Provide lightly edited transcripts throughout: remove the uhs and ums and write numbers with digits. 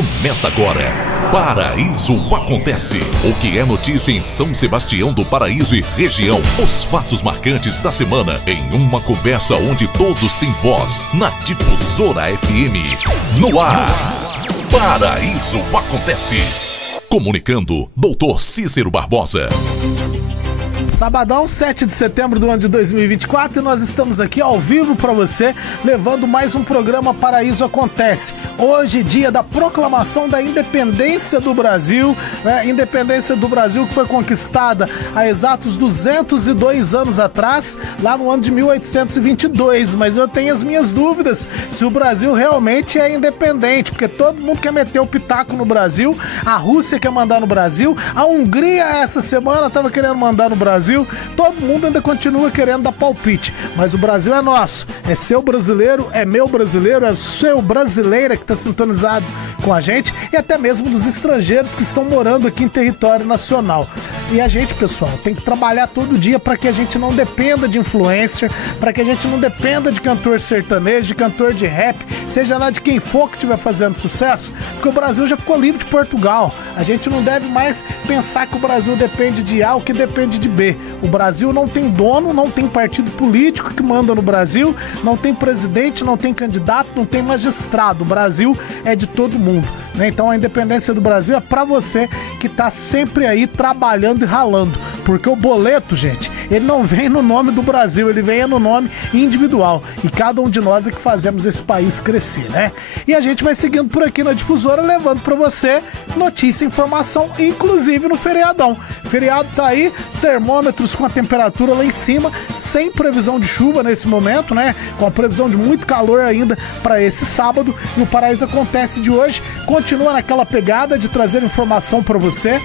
Começa agora. Paraíso Acontece. O que é notícia em São Sebastião do Paraíso e região. Os fatos marcantes da semana em uma conversa onde todos têm voz. Na Difusora FM. No ar. Paraíso Acontece. Comunicando, Dr. Cícero Barbosa. Sabadão, 7 de setembro do ano de 2024, e nós estamos aqui ao vivo para você, levando mais um programa Paraíso Acontece. Hoje, dia da proclamação da independência do Brasil, independência do Brasil que foi conquistada há exatos 202 anos atrás, lá no ano de 1822, mas eu tenho as minhas dúvidas se o Brasil realmente é independente, porque todo mundo quer meter o pitaco no Brasil, a Rússia quer mandar no Brasil, a Hungria essa semana estava querendo mandar no Brasil, todo mundo ainda continua querendo dar palpite, mas o Brasil é nosso, é seu brasileiro, é meu brasileiro, é seu brasileira que está sintonizado com a gente e até mesmo dos estrangeiros que estão morando aqui em território nacional. E a gente, pessoal, tem que trabalhar todo dia para que a gente não dependa de influencer, para que a gente não dependa de cantor sertanejo, de cantor de rap, seja lá de quem for que estiver fazendo sucesso, porque o Brasil já ficou livre de Portugal. A gente não deve mais pensar que o Brasil depende de A ou que depende de B. O Brasil não tem dono, não tem partido político que manda no Brasil, não tem presidente, não tem candidato, não tem magistrado. O Brasil é de todo mundo, né? Então a independência do Brasil é pra você que tá sempre aí trabalhando e ralando, porque o boleto, gente, ele não vem no nome do Brasil, ele vem no nome individual, e cada um de nós é que fazemos esse país crescer, né? E a gente vai seguindo por aqui na Difusora, levando pra você notícia e informação, inclusive no feriadão. O feriado tá aí, os termômetros com a temperatura lá em cima, sem previsão de chuva nesse momento, né? Com a previsão de muito calor ainda para esse sábado. E o Paraíso Acontece de hoje continua naquela pegada de trazer informação para você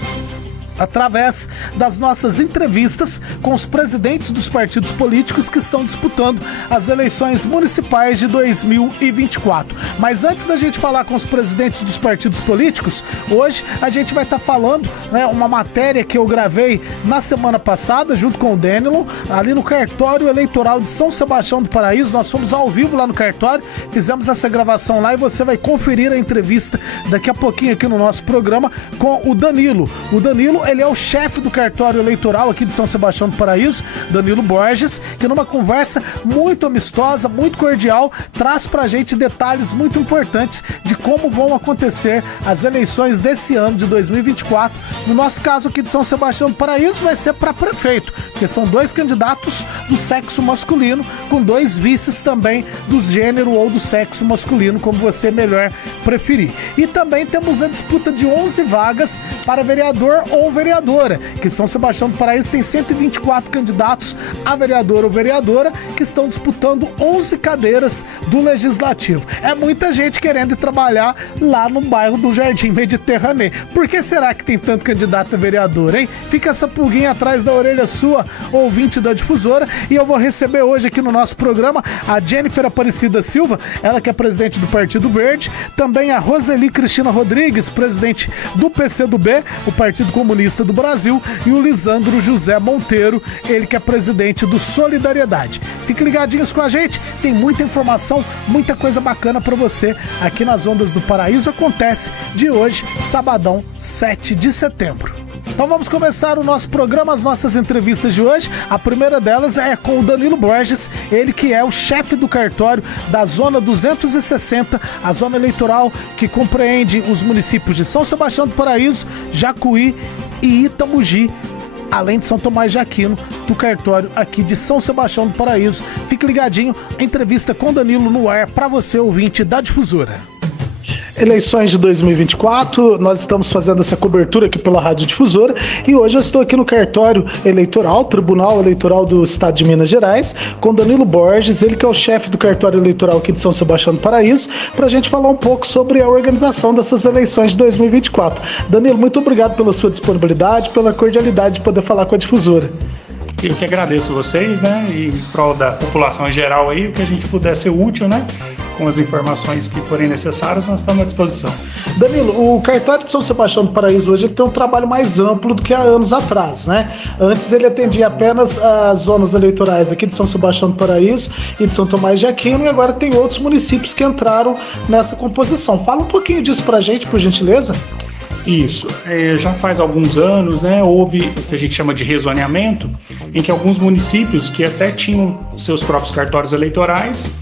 através das nossas entrevistas com os presidentes dos partidos políticos que estão disputando as eleições municipais de 2024. Mas antes da gente falar com os presidentes dos partidos políticos, hoje a gente vai estar falando, né, uma matéria que eu gravei na semana passada junto com o Danilo, ali no cartório eleitoral de São Sebastião do Paraíso. Nós fomos ao vivo lá no cartório, fizemos essa gravação lá e você vai conferir a entrevista daqui a pouquinho aqui no nosso programa com o Danilo. O Danilo, ele é o chefe do cartório eleitoral aqui de São Sebastião do Paraíso, Danilo Borges, que numa conversa muito amistosa, muito cordial, traz pra gente detalhes muito importantes de como vão acontecer as eleições desse ano de 2024. No nosso caso aqui de São Sebastião do Paraíso vai ser para prefeito, porque são dois candidatos do sexo masculino, com dois vices também do gênero ou do sexo masculino, como você melhor preferir. E também temos a disputa de 11 vagas para vereador ou vereadora, que São Sebastião do Paraíso tem 124 candidatos a vereador ou vereadora que estão disputando 11 cadeiras do Legislativo. É muita gente querendo ir trabalhar lá no bairro do Jardim Mediterrâneo. Por que será que tem tanto candidato a vereador, hein? Fica essa pulguinha atrás da orelha sua, ouvinte da Difusora, e eu vou receber hoje aqui no nosso programa a Jennifer Aparecida Silva, ela que é presidente do Partido Verde, também a Roseli Cristina Rodrigues, presidente do PCdoB, o Partido Comunista do Brasil, e o Lisandro José Monteiro, ele que é presidente do Solidariedade. Fique ligadinhos com a gente, tem muita informação, muita coisa bacana para você aqui nas ondas do Paraíso Acontece de hoje, sabadão, 7 de setembro. Então vamos começar o nosso programa, as nossas entrevistas de hoje. A primeira delas é com o Danilo Borges, ele que é o chefe do cartório da Zona 260, a zona eleitoral que compreende os municípios de São Sebastião do Paraíso, Jacuí e Itamogi, além de São Tomás de Aquino, do cartório aqui de São Sebastião do Paraíso. Fique ligadinho, entrevista com Danilo no ar para você, ouvinte da Difusora. Eleições de 2024, nós estamos fazendo essa cobertura aqui pela Rádio Difusora e hoje eu estou aqui no cartório eleitoral, Tribunal Eleitoral do Estado de Minas Gerais, com Danilo Borges, ele que é o chefe do cartório eleitoral aqui de São Sebastião do Paraíso, para a gente falar um pouco sobre a organização dessas eleições de 2024. Danilo, muito obrigado pela sua disponibilidade, pela cordialidade de poder falar com a Difusora. Eu que agradeço vocês, né, e em prol da população em geral aí, que a gente puder ser útil, né, com as informações que forem necessárias, nós estamos à disposição. Danilo, o cartório de São Sebastião do Paraíso hoje ele tem um trabalho mais amplo do que há anos atrás, né? Antes ele atendia apenas as zonas eleitorais aqui de São Sebastião do Paraíso e de São Tomás de Aquino, e agora tem outros municípios que entraram nessa composição. Fala um pouquinho disso pra gente, por gentileza. Isso, já faz alguns anos, né, houve o que a gente chama de rezoneamento, em que alguns municípios que até tinham seus próprios cartórios eleitorais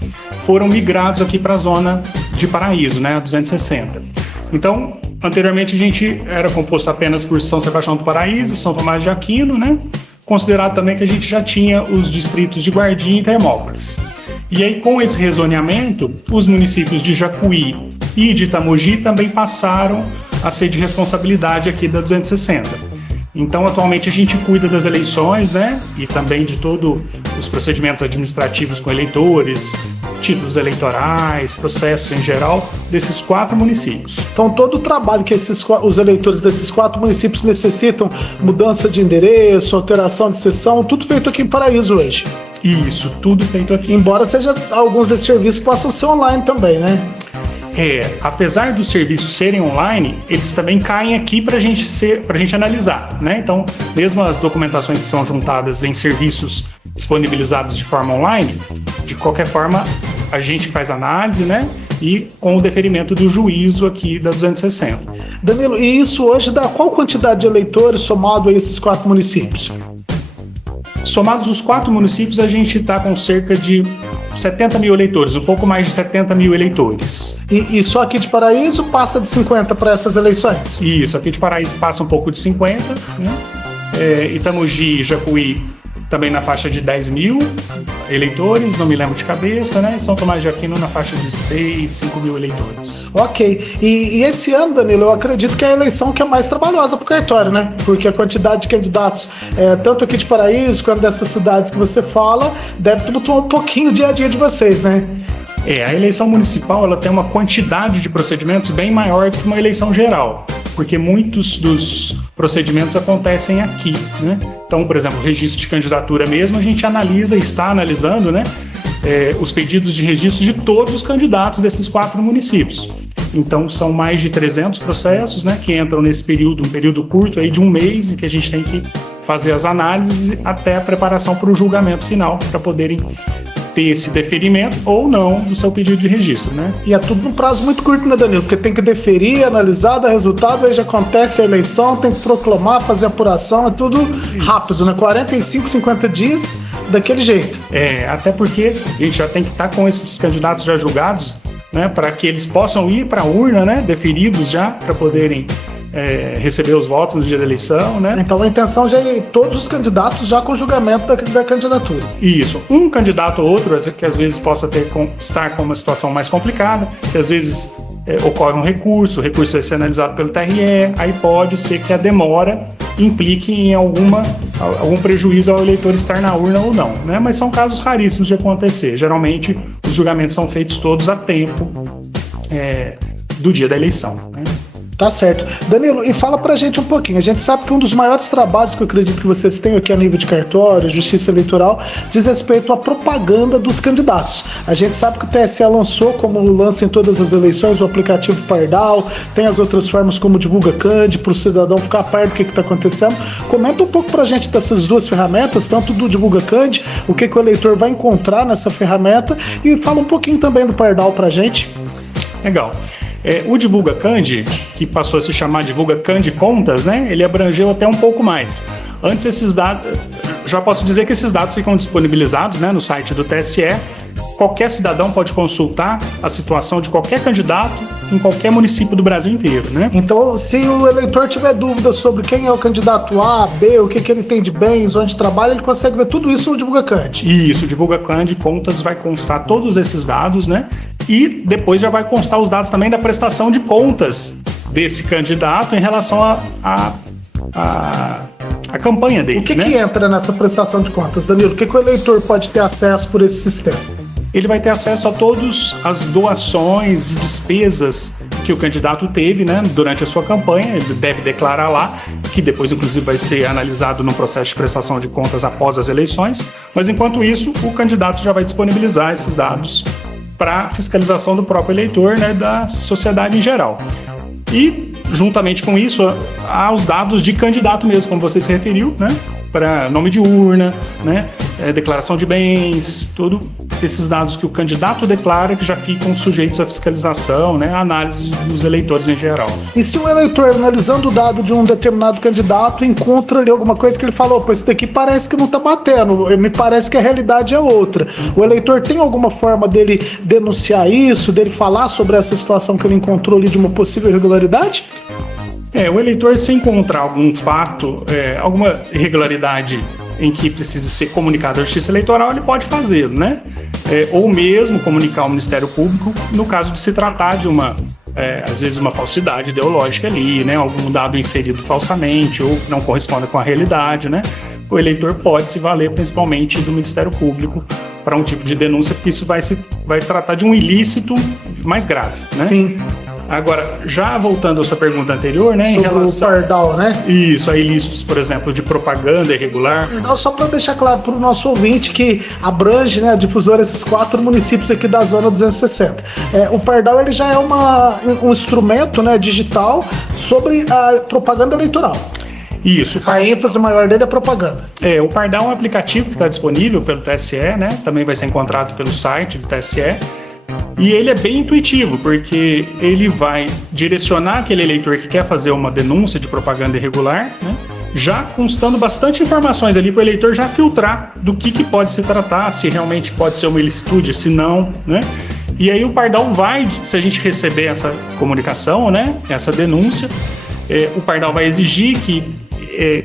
foram migrados aqui para a zona de Paraíso, né, a 260. Então, anteriormente a gente era composto apenas por São Sebastião do Paraíso e São Tomás de Aquino, né, considerado também que a gente já tinha os distritos de Guardinha e Termópolis. E aí, com esse rezoneamento, os municípios de Jacuí e de Itamogi também passaram a ser de responsabilidade aqui da 260. Então, atualmente, a gente cuida das eleições, né? E também de todos os procedimentos administrativos com eleitores, títulos eleitorais, processos em geral, desses 4 municípios. Então, todo o trabalho que os eleitores desses 4 municípios necessitam, mudança de endereço, alteração de sessão, tudo feito aqui em Paraíso hoje. Isso, tudo feito aqui. Embora alguns desses serviços possam ser online também, né? Apesar dos serviços serem online, eles também caem aqui para a gente analisar, né? Então, mesmo as documentações que são juntadas em serviços disponibilizados de forma online, de qualquer forma, a gente faz análise, né? E com o deferimento do juízo aqui da 260. Danilo, e isso hoje dá qual quantidade de eleitores somado a esses 4 municípios? Somados os 4 municípios, a gente está com cerca de 70 mil eleitores, um pouco mais de 70 mil eleitores. E só aqui de Paraíso passa de 50 para essas eleições? Isso, aqui de Paraíso passa um pouco de 50, né? Itamogi e Jacuí também na faixa de 10 mil eleitores, não me lembro de cabeça, né? São Tomás de Aquino na faixa de 6, 5 mil eleitores. Ok. E esse ano, Danilo, eu acredito que é a eleição que é mais trabalhosa para o cartório, né? Porque a quantidade de candidatos, tanto aqui de Paraíso quanto dessas cidades que você fala, deve tumultuar um pouquinho o dia a dia de vocês, né? A eleição municipal ela tem uma quantidade de procedimentos bem maior do que uma eleição geral, porque muitos dos procedimentos acontecem aqui, né? Então, por exemplo, o registro de candidatura mesmo, a gente analisa e está analisando, né, os pedidos de registro de todos os candidatos desses 4 municípios. Então, são mais de 300 processos, né, que entram nesse período, um período curto aí de um mês, em que a gente tem que fazer as análises até a preparação para o julgamento final, para poderem ter esse deferimento ou não do seu pedido de registro, né? E é tudo num prazo muito curto, né, Danilo? Porque tem que deferir, analisar, dar resultado, aí já acontece a eleição, tem que proclamar, fazer apuração, é tudo rápido, né? 45, 50 dias, daquele jeito. Até porque a gente já tem que estar com esses candidatos já julgados, né? Para que eles possam ir para a urna, né? Deferidos já, para poderem receber os votos no dia da eleição, né? Então a intenção já é todos os candidatos já com julgamento da candidatura. Isso. Um candidato ou outro, que às vezes possa estar com uma situação mais complicada, que às vezes ocorre um recurso, o recurso vai ser analisado pelo TRE, aí pode ser que a demora implique em algum prejuízo ao eleitor estar na urna ou não, né? Mas são casos raríssimos de acontecer. Geralmente, os julgamentos são feitos todos a tempo do dia da eleição, né? Tá certo. Danilo, e fala pra gente um pouquinho. A gente sabe que um dos maiores trabalhos que eu acredito que vocês têm aqui a nível de cartório, justiça eleitoral, diz respeito à propaganda dos candidatos. A gente sabe que o TSE lançou, como lança em todas as eleições, o aplicativo Pardal, tem as outras formas como o Divulga Cand, para o cidadão ficar a par do que está acontecendo. Comenta um pouco pra gente dessas duas ferramentas, tanto do Divulga Cand, o que o eleitor vai encontrar nessa ferramenta, e fala um pouquinho também do Pardal pra gente. Legal. O Divulga Cand, que passou a se chamar Divulga Cand Contas, né? Ele abrangeu até um pouco mais. Antes, esses dados, já posso dizer que esses dados ficam disponibilizados, né, no site do TSE. Qualquer cidadão pode consultar a situação de qualquer candidato em qualquer município do Brasil inteiro, né? Então, se o eleitor tiver dúvida sobre quem é o candidato A, B, o que ele tem de bens, onde trabalha, ele consegue ver tudo isso no Divulga Cand. Isso, o Divulga Cand Contas vai constar todos esses dados, né? E depois já vai constar os dados também da prestação de contas desse candidato em relação à campanha dele. O que né? que entra nessa prestação de contas, Danilo? O que o eleitor pode ter acesso por esse sistema? Ele vai ter acesso a todas as doações e despesas que o candidato teve, né, durante a sua campanha. Ele deve declarar lá, que depois, inclusive, vai ser analisado no processo de prestação de contas após as eleições. Mas, enquanto isso, o candidato já vai disponibilizar esses dados para fiscalização do próprio eleitor, né, da sociedade em geral. E, juntamente com isso, há os dados de candidato mesmo, como você se referiu, né, para nome de urna, né, declaração de bens, tudo esses dados que o candidato declara que já ficam sujeitos à fiscalização, né, à análise dos eleitores em geral. E se um eleitor, analisando o dado de um determinado candidato, encontra ali alguma coisa que ele falou, pô, isso daqui parece que não tá batendo, me parece que a realidade é outra. O eleitor tem alguma forma dele denunciar isso, dele falar sobre essa situação que ele encontrou ali de uma possível irregularidade? O eleitor, se encontrar algum fato, alguma irregularidade em que precisa ser comunicado à Justiça Eleitoral, ele pode fazê-lo, né? Ou mesmo comunicar ao Ministério Público, no caso de se tratar de uma, às vezes, uma falsidade ideológica ali, né? Algum dado inserido falsamente ou não corresponda com a realidade, né? O eleitor pode se valer principalmente do Ministério Público para um tipo de denúncia, porque isso vai tratar de um ilícito mais grave, né? Sim. Agora, já voltando à sua pergunta anterior, né, sobre em relação... o pardal, né? Isso, a ilícitos, por exemplo, de propaganda irregular. Só para deixar claro para o nosso ouvinte que abrange, né, a difusora, esses 4 municípios aqui da zona 260. O pardal, ele já é um instrumento, né, digital sobre a propaganda eleitoral. Isso. A ênfase maior dele é a propaganda. O Pardal é um aplicativo que está disponível pelo TSE, né? Também vai ser encontrado pelo site do TSE. E ele é bem intuitivo, porque ele vai direcionar aquele eleitor que quer fazer uma denúncia de propaganda irregular, né? Já constando bastante informações ali para o eleitor já filtrar do que pode se tratar, se realmente pode ser uma ilicitude, se não, né? E aí o Pardal vai, se a gente receber essa comunicação, né, essa denúncia, o Pardal vai exigir que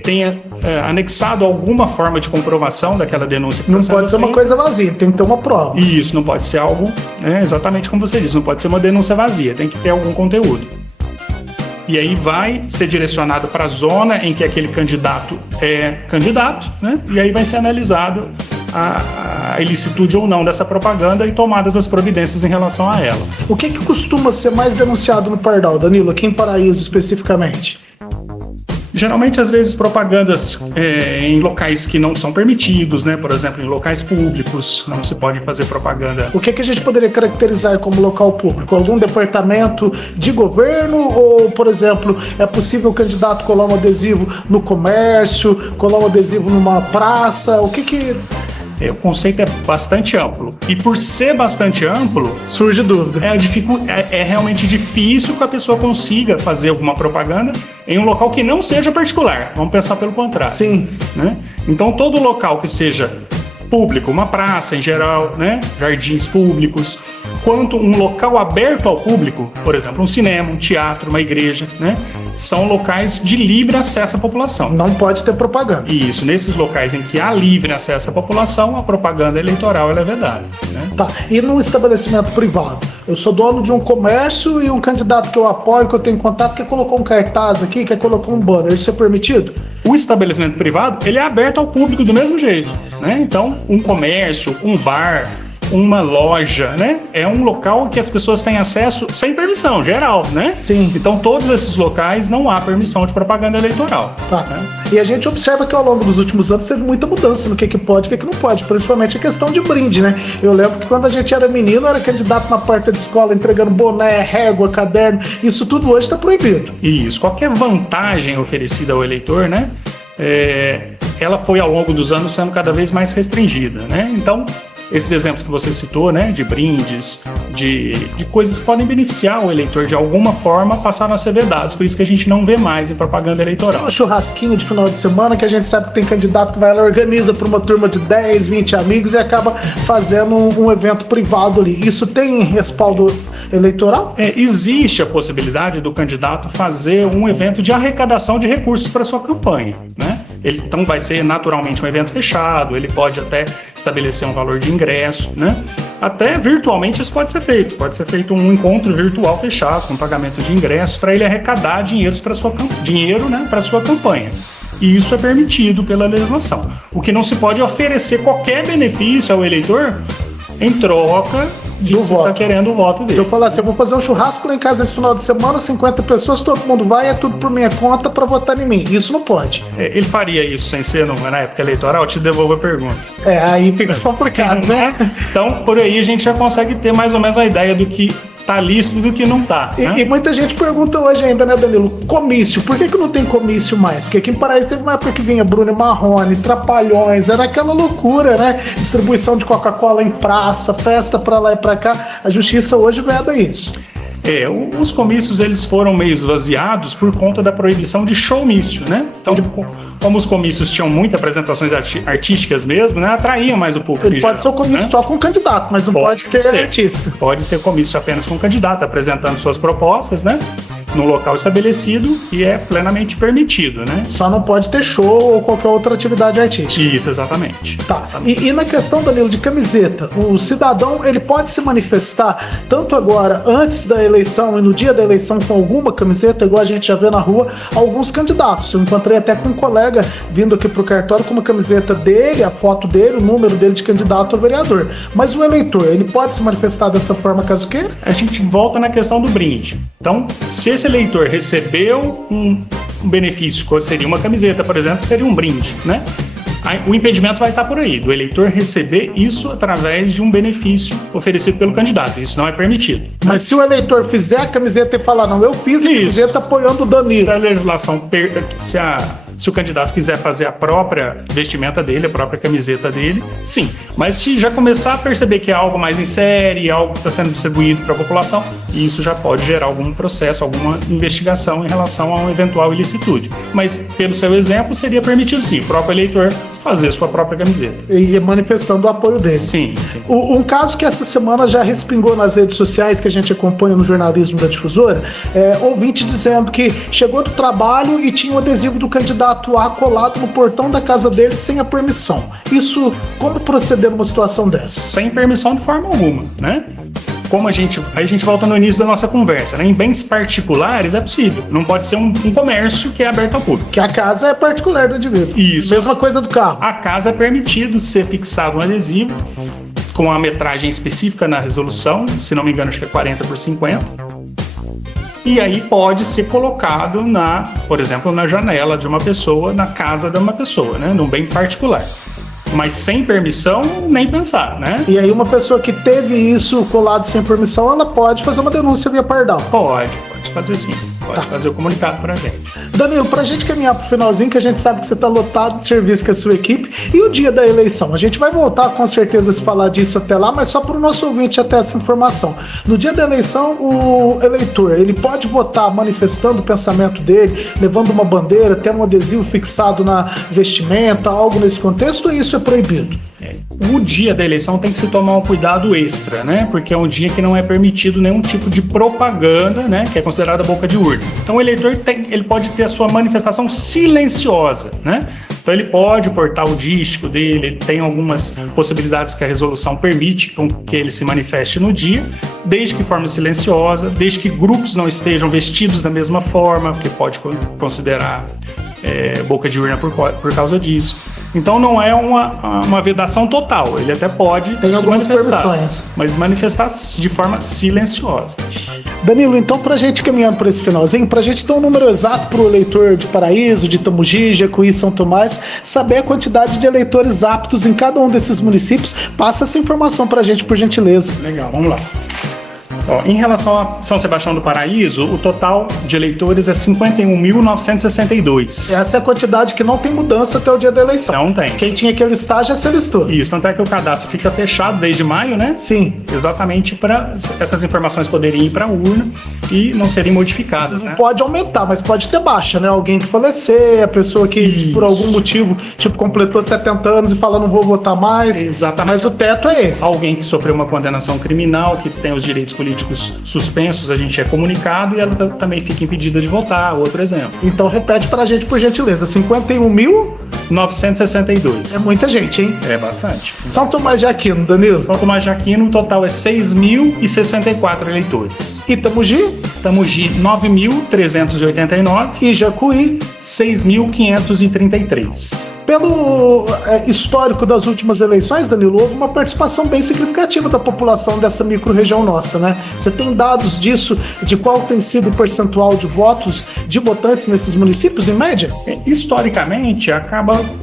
tenha anexado alguma forma de comprovação daquela denúncia. Não pode ser uma coisa vazia, tem que ter uma prova. Isso, não pode ser algo, né, exatamente como você disse, não pode ser uma denúncia vazia, tem que ter algum conteúdo. E aí vai ser direcionado para a zona em que aquele candidato é candidato, né? E aí vai ser analisado a ilicitude ou não dessa propaganda e tomadas as providências em relação a ela. O que costuma ser mais denunciado no Pardal, Danilo, aqui em Paraíso especificamente? Geralmente, às vezes, propagandas em locais que não são permitidos, né? Por exemplo, em locais públicos, não se pode fazer propaganda. O que a gente poderia caracterizar como local público? Algum departamento de governo? Ou, por exemplo, é possível o candidato colar um adesivo no comércio, colar um adesivo numa praça? O que... O conceito é bastante amplo. E por ser bastante amplo, surge dúvida. É realmente difícil que a pessoa consiga fazer alguma propaganda em um local que não seja particular. Vamos pensar pelo contrário. Sim. Né? Então, todo local que seja público, uma praça em geral, né? Jardins públicos, quanto um local aberto ao público, por exemplo, um cinema, um teatro, uma igreja, né? São locais de livre acesso à população. Não pode ter propaganda. Isso, nesses locais em que há livre acesso à população, a propaganda eleitoral ela é vedada, né? Tá, e num estabelecimento privado? Eu sou dono de um comércio e um candidato que eu apoio, que eu tenho contato, que colocou um cartaz aqui, que colocou um banner, isso é permitido? O estabelecimento privado, ele é aberto ao público do mesmo jeito, né? Então, um comércio, um bar, uma loja, né? É um local que as pessoas têm acesso sem permissão, geral, né? Sim. Então, todos esses locais não há permissão de propaganda eleitoral. Tá. Né? E a gente observa que ao longo dos últimos anos teve muita mudança no que pode e o que não pode, principalmente a questão de brinde, né? Eu lembro que quando a gente era menino, era candidato na porta de escola entregando boné, régua, caderno, isso tudo hoje está proibido. Isso. Qualquer vantagem oferecida ao eleitor, né? Ela foi ao longo dos anos sendo cada vez mais restringida, né? Então, esses exemplos que você citou, né, de brindes, de coisas que podem beneficiar o eleitor de alguma forma, passaram a ser vedados. Por isso que a gente não vê mais em propaganda eleitoral. Um churrasquinho de final de semana, que a gente sabe que tem candidato que vai lá, organiza para uma turma de 10, 20 amigos e acaba fazendo um evento privado ali. Isso tem respaldo eleitoral? Existe a possibilidade do candidato fazer um evento de arrecadação de recursos para sua campanha, né? Então vai ser naturalmente um evento fechado, ele pode até estabelecer um valor de ingresso, né? Até virtualmente isso pode ser feito um encontro virtual fechado com pagamento de ingressos para ele arrecadar dinheiro para sua campanha. E isso é permitido pela legislação. O que não se pode é oferecer qualquer benefício ao eleitor em troca de se tá querendo o voto dele. Se eu falar assim, eu vou fazer um churrasco lá em casa esse final de semana, 50 pessoas, todo mundo vai, é tudo por minha conta pra votar em mim. Isso não pode. Ele faria isso sem ser na época eleitoral? Eu te devolvo a pergunta. Aí fica complicado, né? Então, por aí a gente já consegue ter mais ou menos a ideia do que tá lícito do que não tá. E muita gente pergunta hoje ainda, né, Danilo? Comício. Por que não tem comício mais? Porque aqui em Paraíso teve uma época que vinha Bruno e Marrone, Trapalhões, era aquela loucura, né? Distribuição de Coca-Cola em praça, festa pra lá e pra cá. A justiça hoje veda isso. Os comícios eles foram meio esvaziados por conta da proibição de showmício, né? Então, como os comícios tinham muitas apresentações artísticas mesmo, né? Atraíam mais o público. Ele pode ser um comício só com candidato, mas não pode ter artista. Pode ser comício apenas com candidato, apresentando suas propostas, né? No local estabelecido e é plenamente permitido, né? Só não pode ter show ou qualquer outra atividade artística. Isso, exatamente. Tá. E na questão, Danilo, de camiseta, o cidadão, ele pode se manifestar tanto agora, antes da eleição e no dia da eleição com alguma camiseta, igual a gente já vê na rua, alguns candidatos. Eu encontrei até com um colega vindo aqui pro cartório com uma camiseta dele, a foto dele, o número dele de candidato a vereador. Mas o eleitor, ele pode se manifestar dessa forma caso queira? A gente volta na questão do brinde. Então, se esse eleitor recebeu um benefício, que seria uma camiseta, por exemplo, seria um brinde, né? O impedimento vai estar por aí, do eleitor receber isso através de um benefício oferecido pelo candidato. Isso não é permitido. Mas se o eleitor fizer a camiseta e falar, não, eu fiz a camiseta apoiando o Danilo. Se a legislação, se o candidato quiser fazer a própria vestimenta dele, a própria camiseta dele, sim. Mas se já começar a perceber que é algo mais em série, algo que está sendo distribuído para a população, isso já pode gerar algum processo, alguma investigação em relação a uma eventual ilicitude. Mas, pelo seu exemplo, seria permitido sim, o próprio eleitor fazer sua própria camiseta. E manifestando o apoio dele. Sim. Um caso que essa semana já respingou nas redes sociais, que a gente acompanha no jornalismo da Difusora, ouvinte dizendo que chegou do trabalho e tinha o adesivo do candidato A colado no portão da casa dele sem a permissão. Isso, como proceder numa situação dessa? Sem permissão de forma alguma, né? Aí a gente volta no início da nossa conversa, né? Em bens particulares é possível. Não pode ser um comércio que é aberto ao público. Que a casa é particular do indivíduo. Isso. Mesma coisa do carro. A casa é permitido ser fixado um adesivo com a metragem específica na resolução, se não me engano, acho que é 40 por 50. E aí pode ser colocado por exemplo, na janela de uma pessoa, na casa de uma pessoa, né? Num bem particular. Mas sem permissão, nem pensar, né? E aí uma pessoa que teve isso colado sem permissão, ela pode fazer uma denúncia via pardal? Pode fazer sim. Pode fazer o comunicado pra gente. Danilo, pra gente caminhar pro finalzinho, que a gente sabe que você tá lotado de serviço com a sua equipe, e o dia da eleição? A gente vai voltar com certeza a se falar disso até lá, mas só pro nosso ouvinte até essa informação. No dia da eleição, o eleitor, ele pode votar manifestando o pensamento dele, levando uma bandeira, tendo um adesivo fixado na vestimenta, algo nesse contexto, ou isso é proibido? O dia da eleição tem que se tomar um cuidado extra, né? Porque é um dia que não é permitido nenhum tipo de propaganda, né? Que é considerada boca de urna. Então o eleitor ele pode ter a sua manifestação silenciosa, né? Então ele pode portar o dístico dele, ele tem algumas possibilidades que a resolução permite com que ele se manifeste no dia, desde que forma silenciosa, desde que grupos não estejam vestidos da mesma forma, porque pode considerar boca de urna por causa disso. Então não é uma vedação total, ele até pode se manifestar, mas manifestar de forma silenciosa. Danilo, então pra gente caminhando por esse finalzinho, pra gente ter um número exato pro eleitor de Paraíso, de Itamogi, Jacuí, São Tomás, saber a quantidade de eleitores aptos em cada um desses municípios, passa essa informação pra gente, por gentileza. Legal, vamos lá. Em relação a São Sebastião do Paraíso, o total de eleitores é 51.962. Essa é a quantidade que não tem mudança até o dia da eleição. Não tem. Quem tinha aquele estágio já se alistou. Isso, tanto é que o cadastro fica fechado desde maio, né? Sim. Exatamente para essas informações poderem ir para a urna e não serem modificadas, né? Pode aumentar, mas pode ter baixa, né? Alguém que falecer, a pessoa que por algum motivo, completou 70 anos e fala não vou votar mais. Exatamente. Mas o teto é esse. Alguém que sofreu uma condenação criminal, que tem os direitos políticos suspensos, a gente é comunicado e ela também fica impedida de votar, outro exemplo. Então repete pra gente, por gentileza, 51 mil... 962. É muita gente, hein? É bastante. São Tomás de Aquino, Danilo. São Tomás de Aquino, o total é 6.064 eleitores. Itamugi? Itamugi, 9.389. E Jacuí? 6.533. Pelo histórico das últimas eleições, Danilo, houve uma participação bem significativa da população dessa micro-região nossa, né? Você tem dados disso, de qual tem sido o percentual de votos de votantes nesses municípios, em média? Historicamente,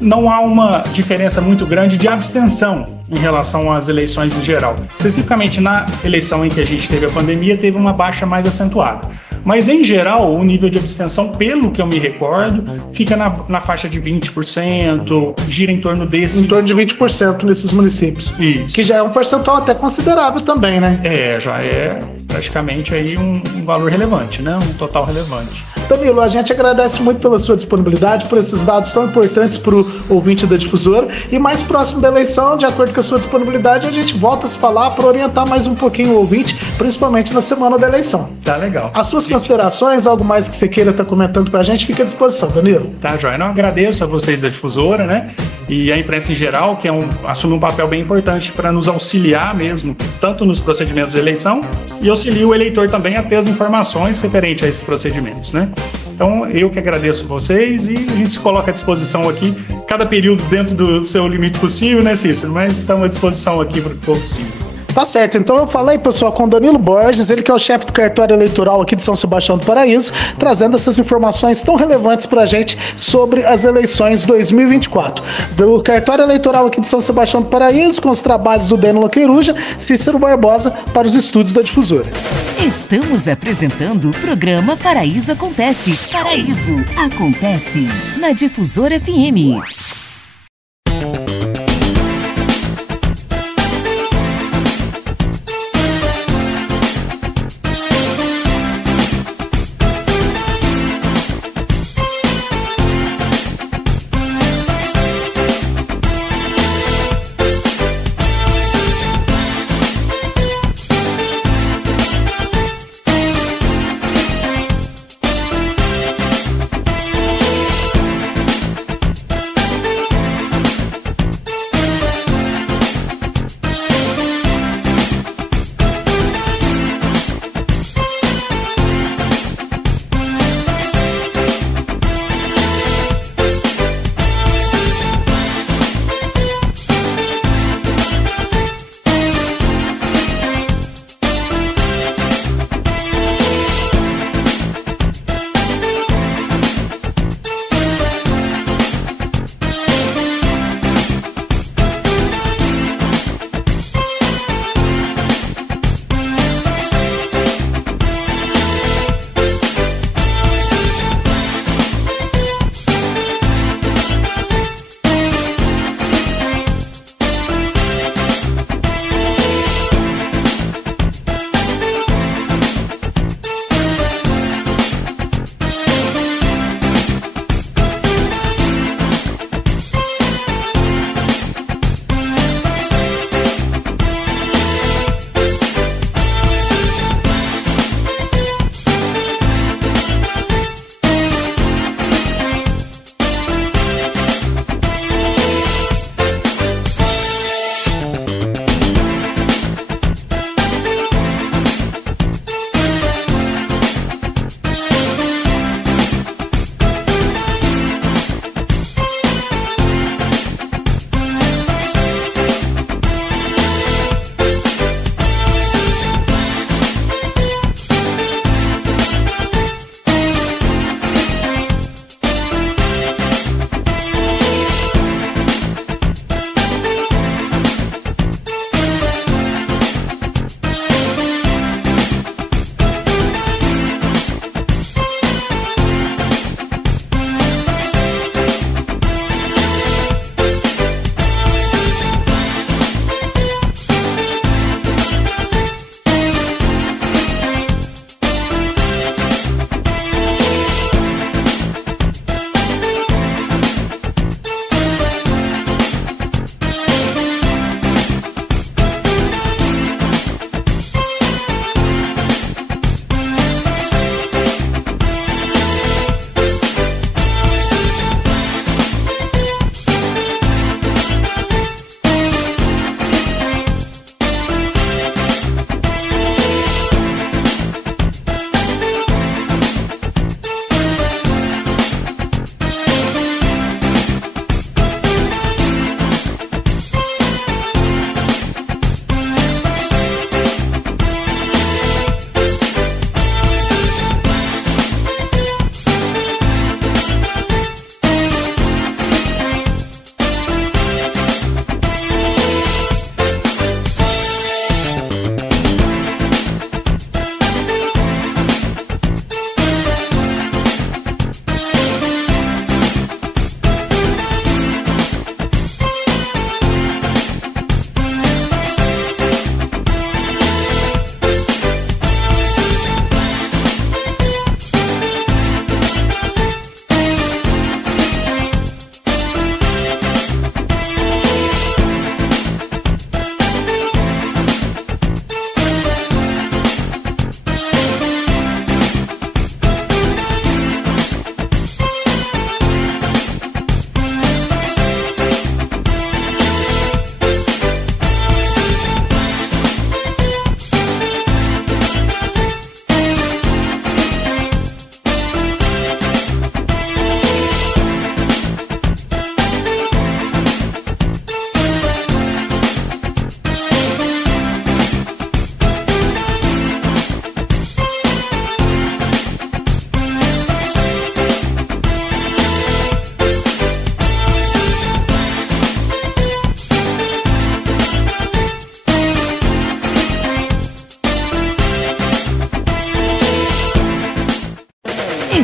não há uma diferença muito grande de abstenção em relação às eleições em geral. Especificamente na eleição em que a gente teve a pandemia, teve uma baixa mais acentuada. Mas, em geral, o nível de abstenção, pelo que eu me recordo, fica na faixa de 20%, gira em torno desse... Em torno de 20% nesses municípios. Isso. Que já é um percentual até considerável também, né? Já é praticamente aí um valor relevante, né? Um total relevante. Danilo, a gente agradece muito pela sua disponibilidade, por esses dados tão importantes para o ouvinte da Difusora. E mais próximo da eleição, de acordo com a sua disponibilidade, a gente volta a se falar para orientar mais um pouquinho o ouvinte, principalmente na semana da eleição. Tá legal. As suas considerações, algo mais que você queira estar comentando com a gente, fica à disposição, Danilo. Tá, joia. Eu agradeço a vocês da Difusora, né? E a imprensa em geral, que assume um papel bem importante para nos auxiliar mesmo, tanto nos procedimentos de eleição, e auxilia o eleitor também a ter as informações referentes a esses procedimentos, né? Então, eu que agradeço vocês e a gente se coloca à disposição aqui, cada período dentro do seu limite possível, né, Cícero? Mas estamos à disposição aqui para o que for possível. Tá certo, então eu falei, pessoal, com o Danilo Borges, ele que é o chefe do cartório eleitoral aqui de São Sebastião do Paraíso, trazendo essas informações tão relevantes pra gente sobre as eleições 2024. Do cartório eleitoral aqui de São Sebastião do Paraíso, com os trabalhos do Danilo Queiruja, Cícero Barbosa, para os estúdios da Difusora. Estamos apresentando o programa Paraíso Acontece. Paraíso Acontece na Difusora FM.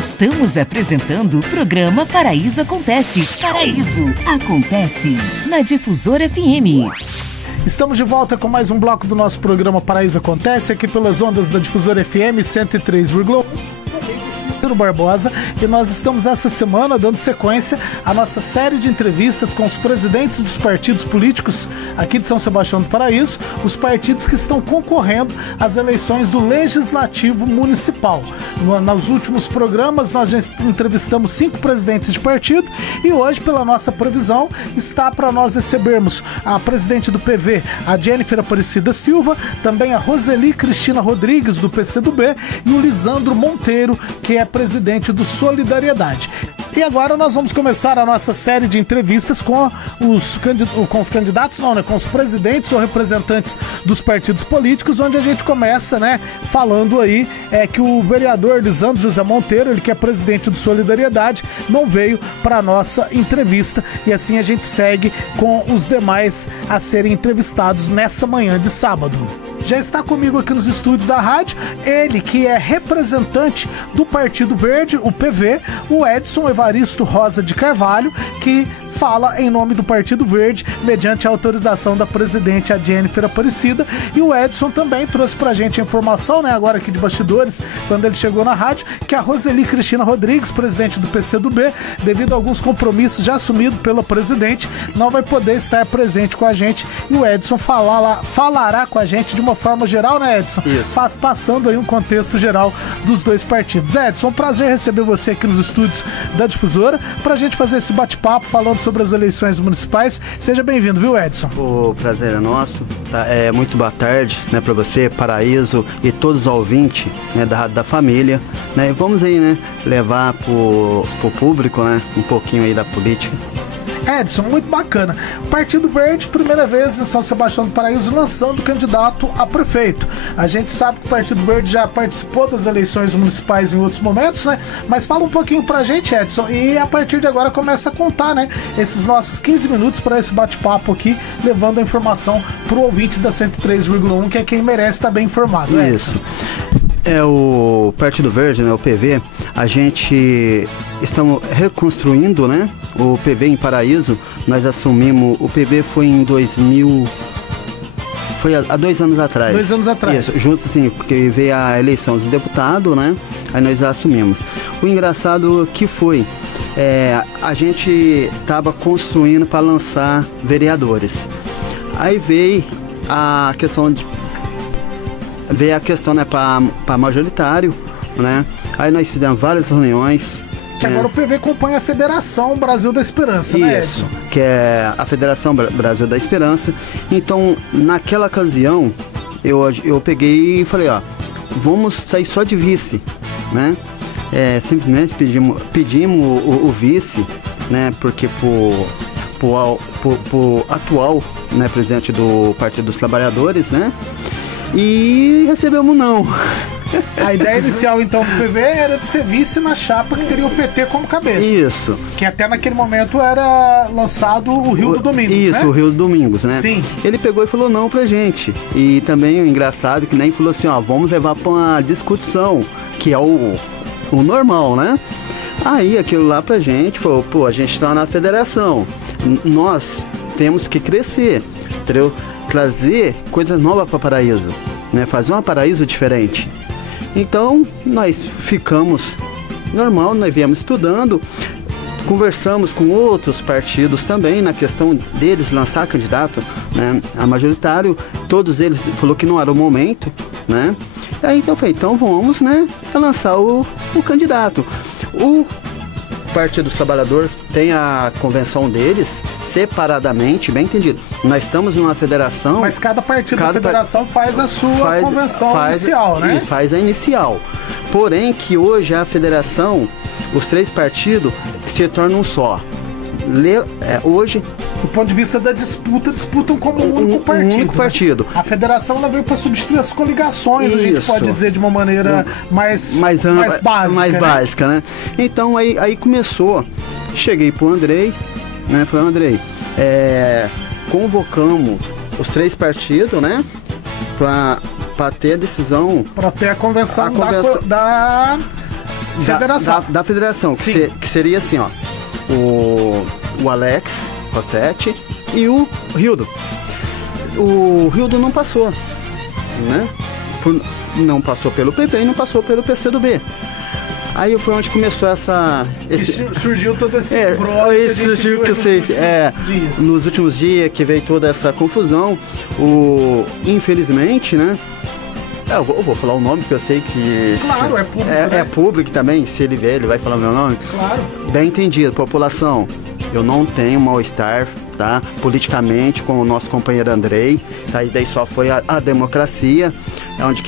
Estamos apresentando o programa Paraíso Acontece. Paraíso Acontece, na Difusora FM. Estamos de volta com mais um bloco do nosso programa Paraíso Acontece, aqui pelas ondas da Difusora FM 103,1. Cícero Barbosa, e nós estamos essa semana dando sequência à nossa série de entrevistas com os presidentes dos partidos políticos aqui de São Sebastião do Paraíso, os partidos que estão concorrendo às eleições do Legislativo Municipal. Nos últimos programas nós já entrevistamos 5 presidentes de partido e hoje, pela nossa previsão, está para nós recebermos a presidente do PV, a Jennifer Aparecida Silva, também a Roseli Cristina Rodrigues, do PCdoB, e o Lisandro Monteiro, que é presidente do Solidariedade. E agora nós vamos começar a nossa série de entrevistas com os candidatos, com os presidentes ou representantes dos partidos políticos, onde a gente começa, falando aí que o vereador Lisandro José Monteiro, ele que é presidente do Solidariedade, não veio para a nossa entrevista, e assim a gente segue com os demais a serem entrevistados nessa manhã de sábado. Já está comigo aqui nos estúdios da rádio, ele que é representante do Partido Verde, o PV, o Edson Evaristo Rosa de Carvalho, que fala em nome do Partido Verde, mediante a autorização da presidente, a Jennifer Aparecida. E o Edson também trouxe pra gente a informação, agora aqui de bastidores, quando ele chegou na rádio, que a Roseli Cristina Rodrigues, presidente do PCdoB, devido a alguns compromissos já assumidos pela presidente, não vai poder estar presente com a gente, e o Edson falará com a gente de uma forma geral, Edson? Isso. Passando aí um contexto geral dos dois partidos. Edson, um prazer receber você aqui nos estúdios da Difusora, pra gente fazer esse bate-papo falando sobre as eleições municipais. Seja bem-vindo, viu, Edson? O prazer é nosso. Muito boa tarde, para você, Paraíso, e todos os ouvintes, da família, E vamos aí, levar pro público, um pouquinho aí da política. Edson, muito bacana. Partido Verde, primeira vez em São Sebastião do Paraíso, lançando candidato a prefeito. A gente sabe que o Partido Verde já participou das eleições municipais em outros momentos, Mas fala um pouquinho pra gente, Edson, e a partir de agora começa a contar, esses nossos 15 minutos para esse bate-papo aqui, levando a informação pro ouvinte da 103,1, que é quem merece estar bem informado, Edson. Isso. O Partido Verde, o PV, a gente estamos reconstruindo, o PV em Paraíso. Nós assumimos, o PV foi em 2000, foi há 2 anos atrás. 2 anos atrás. Isso, junto assim, porque veio a eleição do deputado, Aí nós assumimos. O engraçado que foi, a gente estava construindo para lançar vereadores. Aí veio a questão para majoritário, Aí nós fizemos várias reuniões. Que agora o PV compõe a Federação Brasil da Esperança, Isso, que é a Federação Brasil da Esperança. Então, naquela ocasião, eu peguei e falei, vamos sair só de vice, Simplesmente pedimos o vice, porque pro atual, presidente do Partido dos Trabalhadores, e recebemos não. A ideia inicial, então, do PV era de ser vice na chapa que teria o PT como cabeça. Isso. Que até naquele momento era lançado o Rio do Domingos, Isso, o Rio do Domingos, Sim. Ele pegou e falou não pra gente. E também o engraçado que nem falou assim, vamos levar pra uma discussão, que é o normal, Aí aquilo lá pra gente, falou, a gente tá na federação. Nós temos que crescer, entendeu? Trazer coisas novas para Paraíso, fazer uma Paraíso diferente. Então, nós ficamos normal, nós viemos estudando, conversamos com outros partidos também na questão deles lançar candidato, a majoritário, todos eles falou que não era o momento, Aí então eu falei, então vamos, lançar o candidato. O Partido dos Trabalhadores tem a convenção deles separadamente, bem entendido. Nós estamos numa federação. Mas cada partido da federação faz a sua convenção inicial, Faz a inicial. Porém, que hoje a federação, os 3 partidos se tornam um só. Hoje, do ponto de vista da disputam como um único partido. Um único partido. A federação ela veio para substituir as coligações, a gente pode dizer de uma maneira mais básica. Mais básica, Então aí começou. Cheguei pro Andrei, falei, Andrei, convocamos os 3 partidos, para ter a decisão. Para ter a convenção Federação. Da federação, que seria assim, ó. O Alex Rossetti e o Rildo. O Rildo não passou, né? Não passou pelo PP e não passou pelo PCdoB. Aí foi onde começou surgiu todo esse surgiu que vocês nos últimos dias, que veio toda essa confusão. Infelizmente, né? Eu vou falar o nome, porque eu sei que... Claro, é público. É público também, se ele ver, ele vai falar meu nome. Claro. Bem entendido, população. Eu não tenho mal-estar, tá? Politicamente, com o nosso companheiro Andrei, tá? E daí só foi a democracia, onde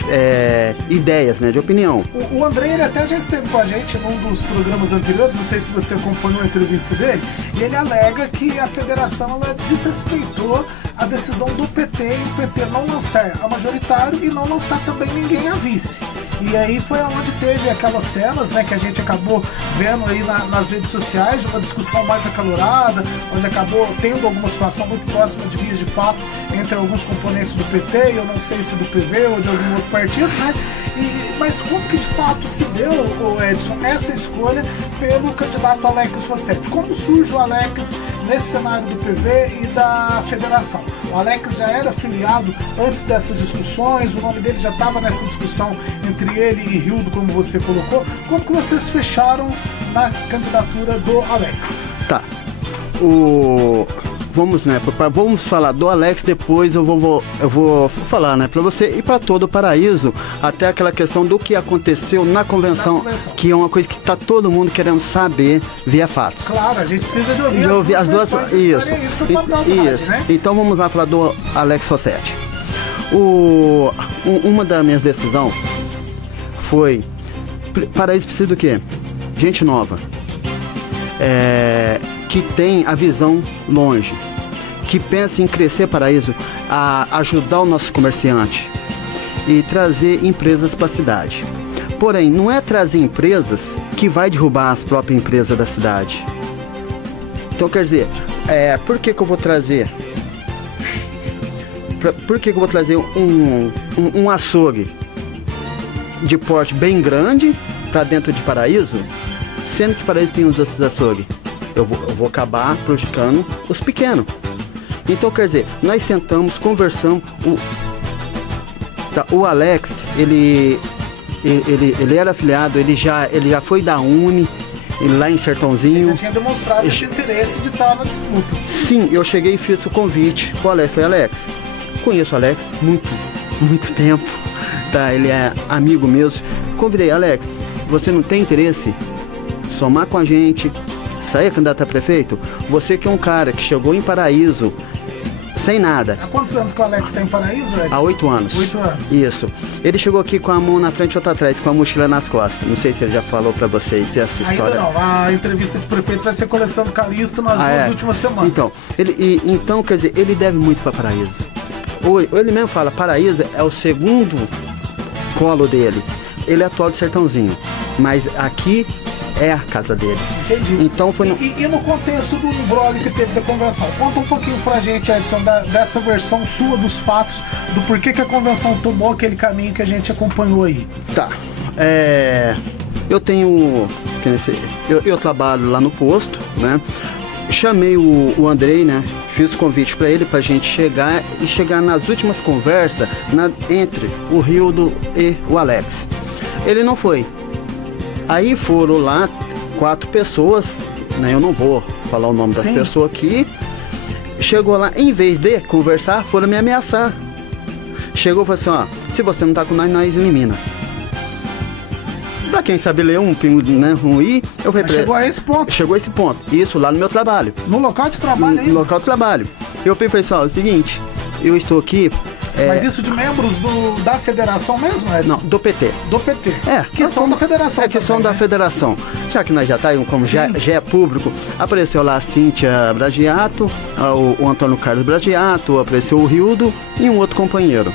ideias, né, de opinião. O Andrei, ele até já esteve com a gente num dos programas anteriores, não sei se você acompanhou a entrevista dele, e ele alega que a federação ela desrespeitou a decisão do PT e o PT não lançar a majoritário e não lançar também ninguém a vice. E aí foi onde teve aquelas cenas, né, que a gente acabou vendo aí nas redes sociais, uma discussão mais acalorada, onde acabou tendo alguma situação muito próxima de vias de fato entre alguns componentes do PT, eu não sei se do PV ou de algum outro partido, né? Mas como que de fato se deu, Edson, essa escolha pelo candidato Alex Rossetti? Como surge o Alex nesse cenário do PV e da federação? O Alex já era filiado antes dessas discussões, o nome dele já estava nessa discussão entre ele e Rildo, como você colocou. Como que vocês fecharam na candidatura do Alex? Tá. Vamos falar do Alex, depois eu vou falar, né, para você e para todo o Paraíso, até aquela questão do que aconteceu na convenção, que é uma coisa que tá todo mundo querendo saber via fatos. Claro, a gente precisa de ouvir as duas. Isso. Né? Então vamos lá falar do Alex Rossetti. Uma das minhas decisões foi: Paraíso precisa do quê? Gente nova. Que tem a visão longe, que pensa em crescer Paraíso, a ajudar o nosso comerciante e trazer empresas para a cidade. Porém, não é trazer empresas que vai derrubar as próprias empresas da cidade. Então, quer dizer, por que eu vou trazer? Por que eu vou trazer um açougue de porte bem grande para dentro de Paraíso, sendo que Paraíso tem os outros açougues? Eu vou acabar prejudicando os pequenos. Então, quer dizer, nós sentamos, conversamos. O Alex, ele era afiliado, ele já foi da Uni, lá em Sertãozinho. Ele já tinha demonstrado esse interesse de estar na disputa. Sim, eu cheguei e fiz o convite pro Alex. Falei: Alex, conheço o Alex muito tempo, tá? Ele é amigo mesmo. Convidei: Alex, você não tem interesse de somar com a gente, sair candidato a prefeito? Você que é um cara que chegou em Paraíso sem nada. Há quantos anos que o Alex está em Paraíso, Edson? Há 8 anos. 8 anos. Isso. Ele chegou aqui com a mão na frente e outra atrás, com a mochila nas costas. Não sei se ele já falou pra vocês essa história. Ainda não. A entrevista de prefeitos vai ser coleção do Calixto nas duas últimas semanas. Então, quer dizer, ele deve muito para Paraíso. Ele mesmo fala: Paraíso é o segundo colo dele. Ele é atual de Sertãozinho, mas aqui é a casa dele. Entendi. Então foi e no contexto do brolho que teve da convenção, conta um pouquinho pra gente, Edson, dessa versão sua dos fatos, do porquê que a convenção tomou aquele caminho que a gente acompanhou aí. Tá. Eu tenho... Eu trabalho lá no posto, né? Chamei o Andrei, né? Fiz o convite para ele, pra gente chegar nas últimas conversas entre o Rildo e o Alex. Ele não foi. Aí foram lá 4 pessoas, né? Eu não vou falar o nome das pessoas aqui. Chegou lá, em vez de conversar, foram me ameaçar. Chegou e falou assim: ó, se você não tá com nós elimina. Pra quem sabe ler um pingo, né, um I, eu falei: chegou a esse ponto. Chegou a esse ponto. Isso lá no meu trabalho. No local de trabalho ainda? No local de trabalho. Eu falei: pessoal, é o seguinte, eu estou aqui... Mas isso de membros da federação mesmo, Edson? Não, do PT. Do PT. Que são da federação. Que são da federação. Já que nós já tá aí, como já é público, apareceu lá a Cíntia Bragiato, o Antônio Carlos Bragiato, apareceu o Rildo e um outro companheiro.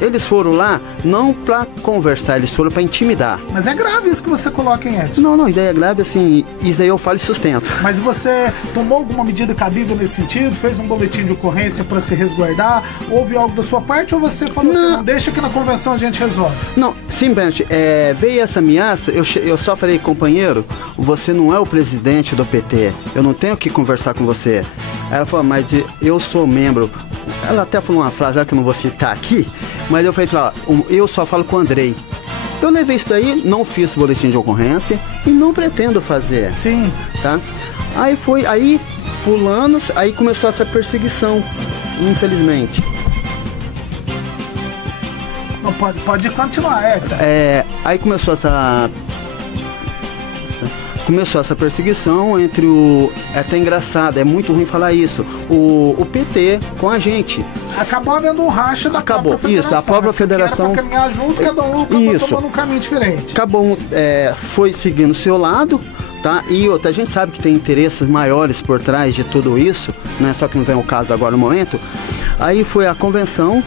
Eles foram lá não para conversar, eles foram para intimidar. Mas é grave isso que você coloca em Edson. Não, ideia grave, assim, isso daí eu falo e sustento. Mas você tomou alguma medida cabível nesse sentido? Fez um boletim de ocorrência para se resguardar? Houve algo da sua parte ou você falou assim, não, deixa que na convenção a gente resolve? Não, simplesmente, veio essa ameaça, eu só falei, companheiro, você não é o presidente do PT, eu não tenho que conversar com você. Ela falou, mas eu sou membro. Ela até falou uma frase que eu não vou citar aqui, mas eu falei pra ela, eu só falo com o Andrei. Eu levei isso daí, não fiz boletim de ocorrência e não pretendo fazer. Sim. Tá? Aí pulando, aí começou essa perseguição, infelizmente. Não, pode continuar, Edson. Aí começou essa perseguição entre o... É até engraçado, é muito ruim falar isso. O PT com a gente. Acabou havendo um racha da própria federação. Isso, a própria federação. Era pra caminhar junto, cada um acabou tomando um caminho diferente. Acabou, foi seguindo o seu lado, tá? E outra, a gente sabe que tem interesses maiores por trás de tudo isso, né? Só que não vem o caso agora no momento. Aí foi a convenção.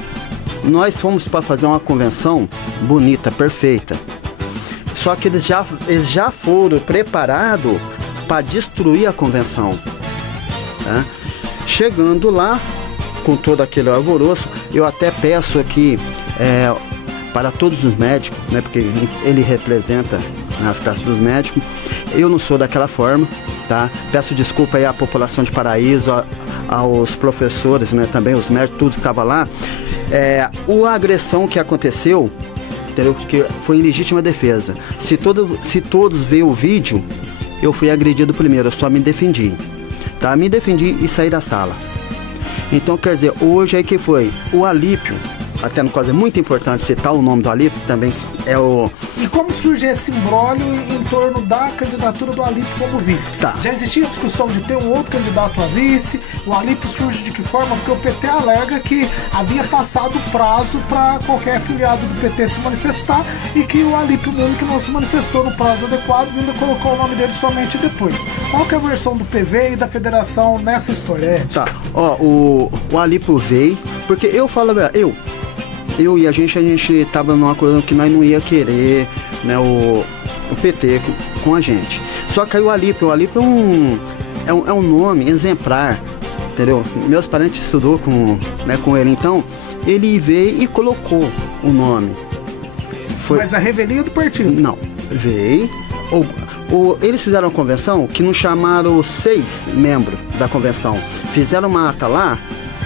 Nós fomos para fazer uma convenção bonita, perfeita. Só que eles já foram preparados para destruir a convenção. Tá? Chegando lá, com todo aquele alvoroço, eu até peço aqui para todos os médicos, né, porque ele representa as classes dos médicos, eu não sou daquela forma, tá? Peço desculpa aí à população de Paraíso, aos professores, né, também os médicos, tudo que estava lá. A agressão que aconteceu, entendeu? Porque foi em legítima defesa. Se todos verem o vídeo, eu fui agredido primeiro, eu só me defendi. Tá? Me defendi e saí da sala. Então, quer dizer, hoje aí que foi o Alípio, até no caso é muito importante citar o nome do Alípio, também é o... E como surge esse imbróglio em torno da candidatura do Alípio como vice? Tá. Já existia a discussão de ter um outro candidato a vice, o Alípio surge de que forma? Porque o PT alega que havia passado o prazo para qualquer afiliado do PT se manifestar e que o Alípio mesmo que não se manifestou no prazo adequado ainda colocou o nome dele somente depois. Qual que é a versão do PV e da federação nessa história, Edson? Tá, o Alípio veio, porque eu falo, eu e a gente tava numa coisa que nós não ia querer, né, o PT com a gente. Só que aí o Alípio é um nome exemplar, entendeu? Meus parentes estudou com ele, então ele veio e colocou o nome. Mas a revelia do partido? Não, veio. Eles fizeram uma convenção que não chamaram 6 membros da convenção. Fizeram uma ata lá,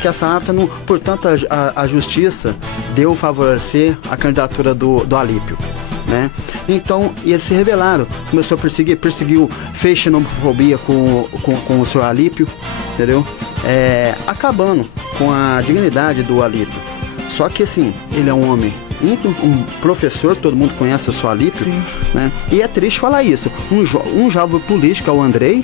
que essa ata, portanto, a justiça deu favorecer a candidatura do Alípio, né? Então, eles se rebelaram, começou a perseguiu, fez xenofobia com o senhor Alípio, entendeu? Acabando com a dignidade do Alípio. Só que, assim, ele é um homem, um professor, todo mundo conhece o senhor Alípio, sim, né? E é triste falar isso. Um jovem político é o Andrei,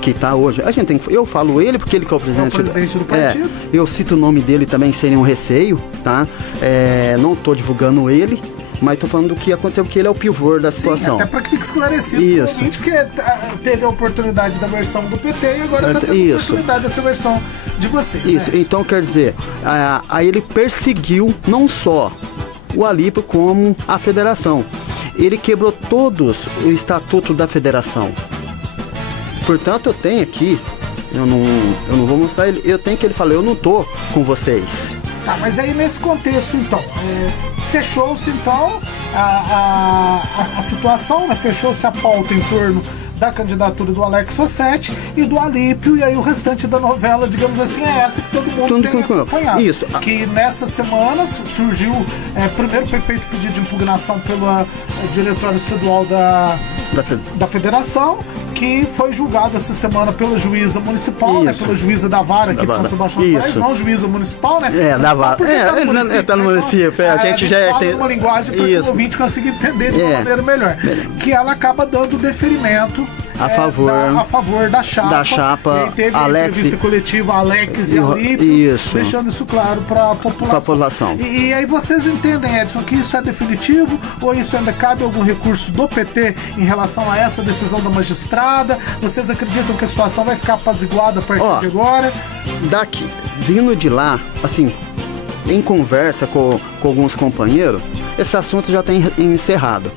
que está hoje, eu falo ele porque ele que é o presidente do partido. Eu cito o nome dele também sem nenhum receio, tá? Não estou divulgando ele, mas estou falando do que aconteceu, porque ele é o pivô da situação. Sim, até para que fique esclarecido pro ouvinte, porque teve a oportunidade da versão do PT e agora está tendo a oportunidade dessa versão de vocês. Isso, né? Então quer dizer, aí ele perseguiu não só o Alípio como a federação. Ele quebrou todos o estatuto da federação. Portanto, eu tenho aqui, eu não vou mostrar ele, eu tenho que ele fala, eu não tô com vocês. Tá, mas aí nesse contexto, então, fechou-se então a situação, né? Fechou-se a pauta em torno da candidatura do Alex Rossetti e do Alípio, e aí o restante da novela, digamos assim, é essa que todo mundo tem acompanhado. Isso. Que nessas semanas surgiu, primeiro foi feito pedido de impugnação pelo diretório estadual da federação, que foi julgado essa semana pela juíza municipal, né, pela juíza da vara aqui de São Sebastião do País, não juíza municipal, né? Da vara. Tá no município, a gente já fala uma linguagem para que o ouvinte consiga entender de uma maneira melhor. Que ela acaba dando deferimento a favor da chapa. E teve Alex, entrevista coletiva Alex e Alípio, deixando isso claro para a população. E aí vocês entendem, Edson, que isso é definitivo ou isso ainda cabe algum recurso do PT em relação a essa decisão da magistrada? Vocês acreditam que a situação vai ficar apaziguada a partir de agora? Vindo de lá, assim, em conversa com alguns companheiros, esse assunto já tem encerrado.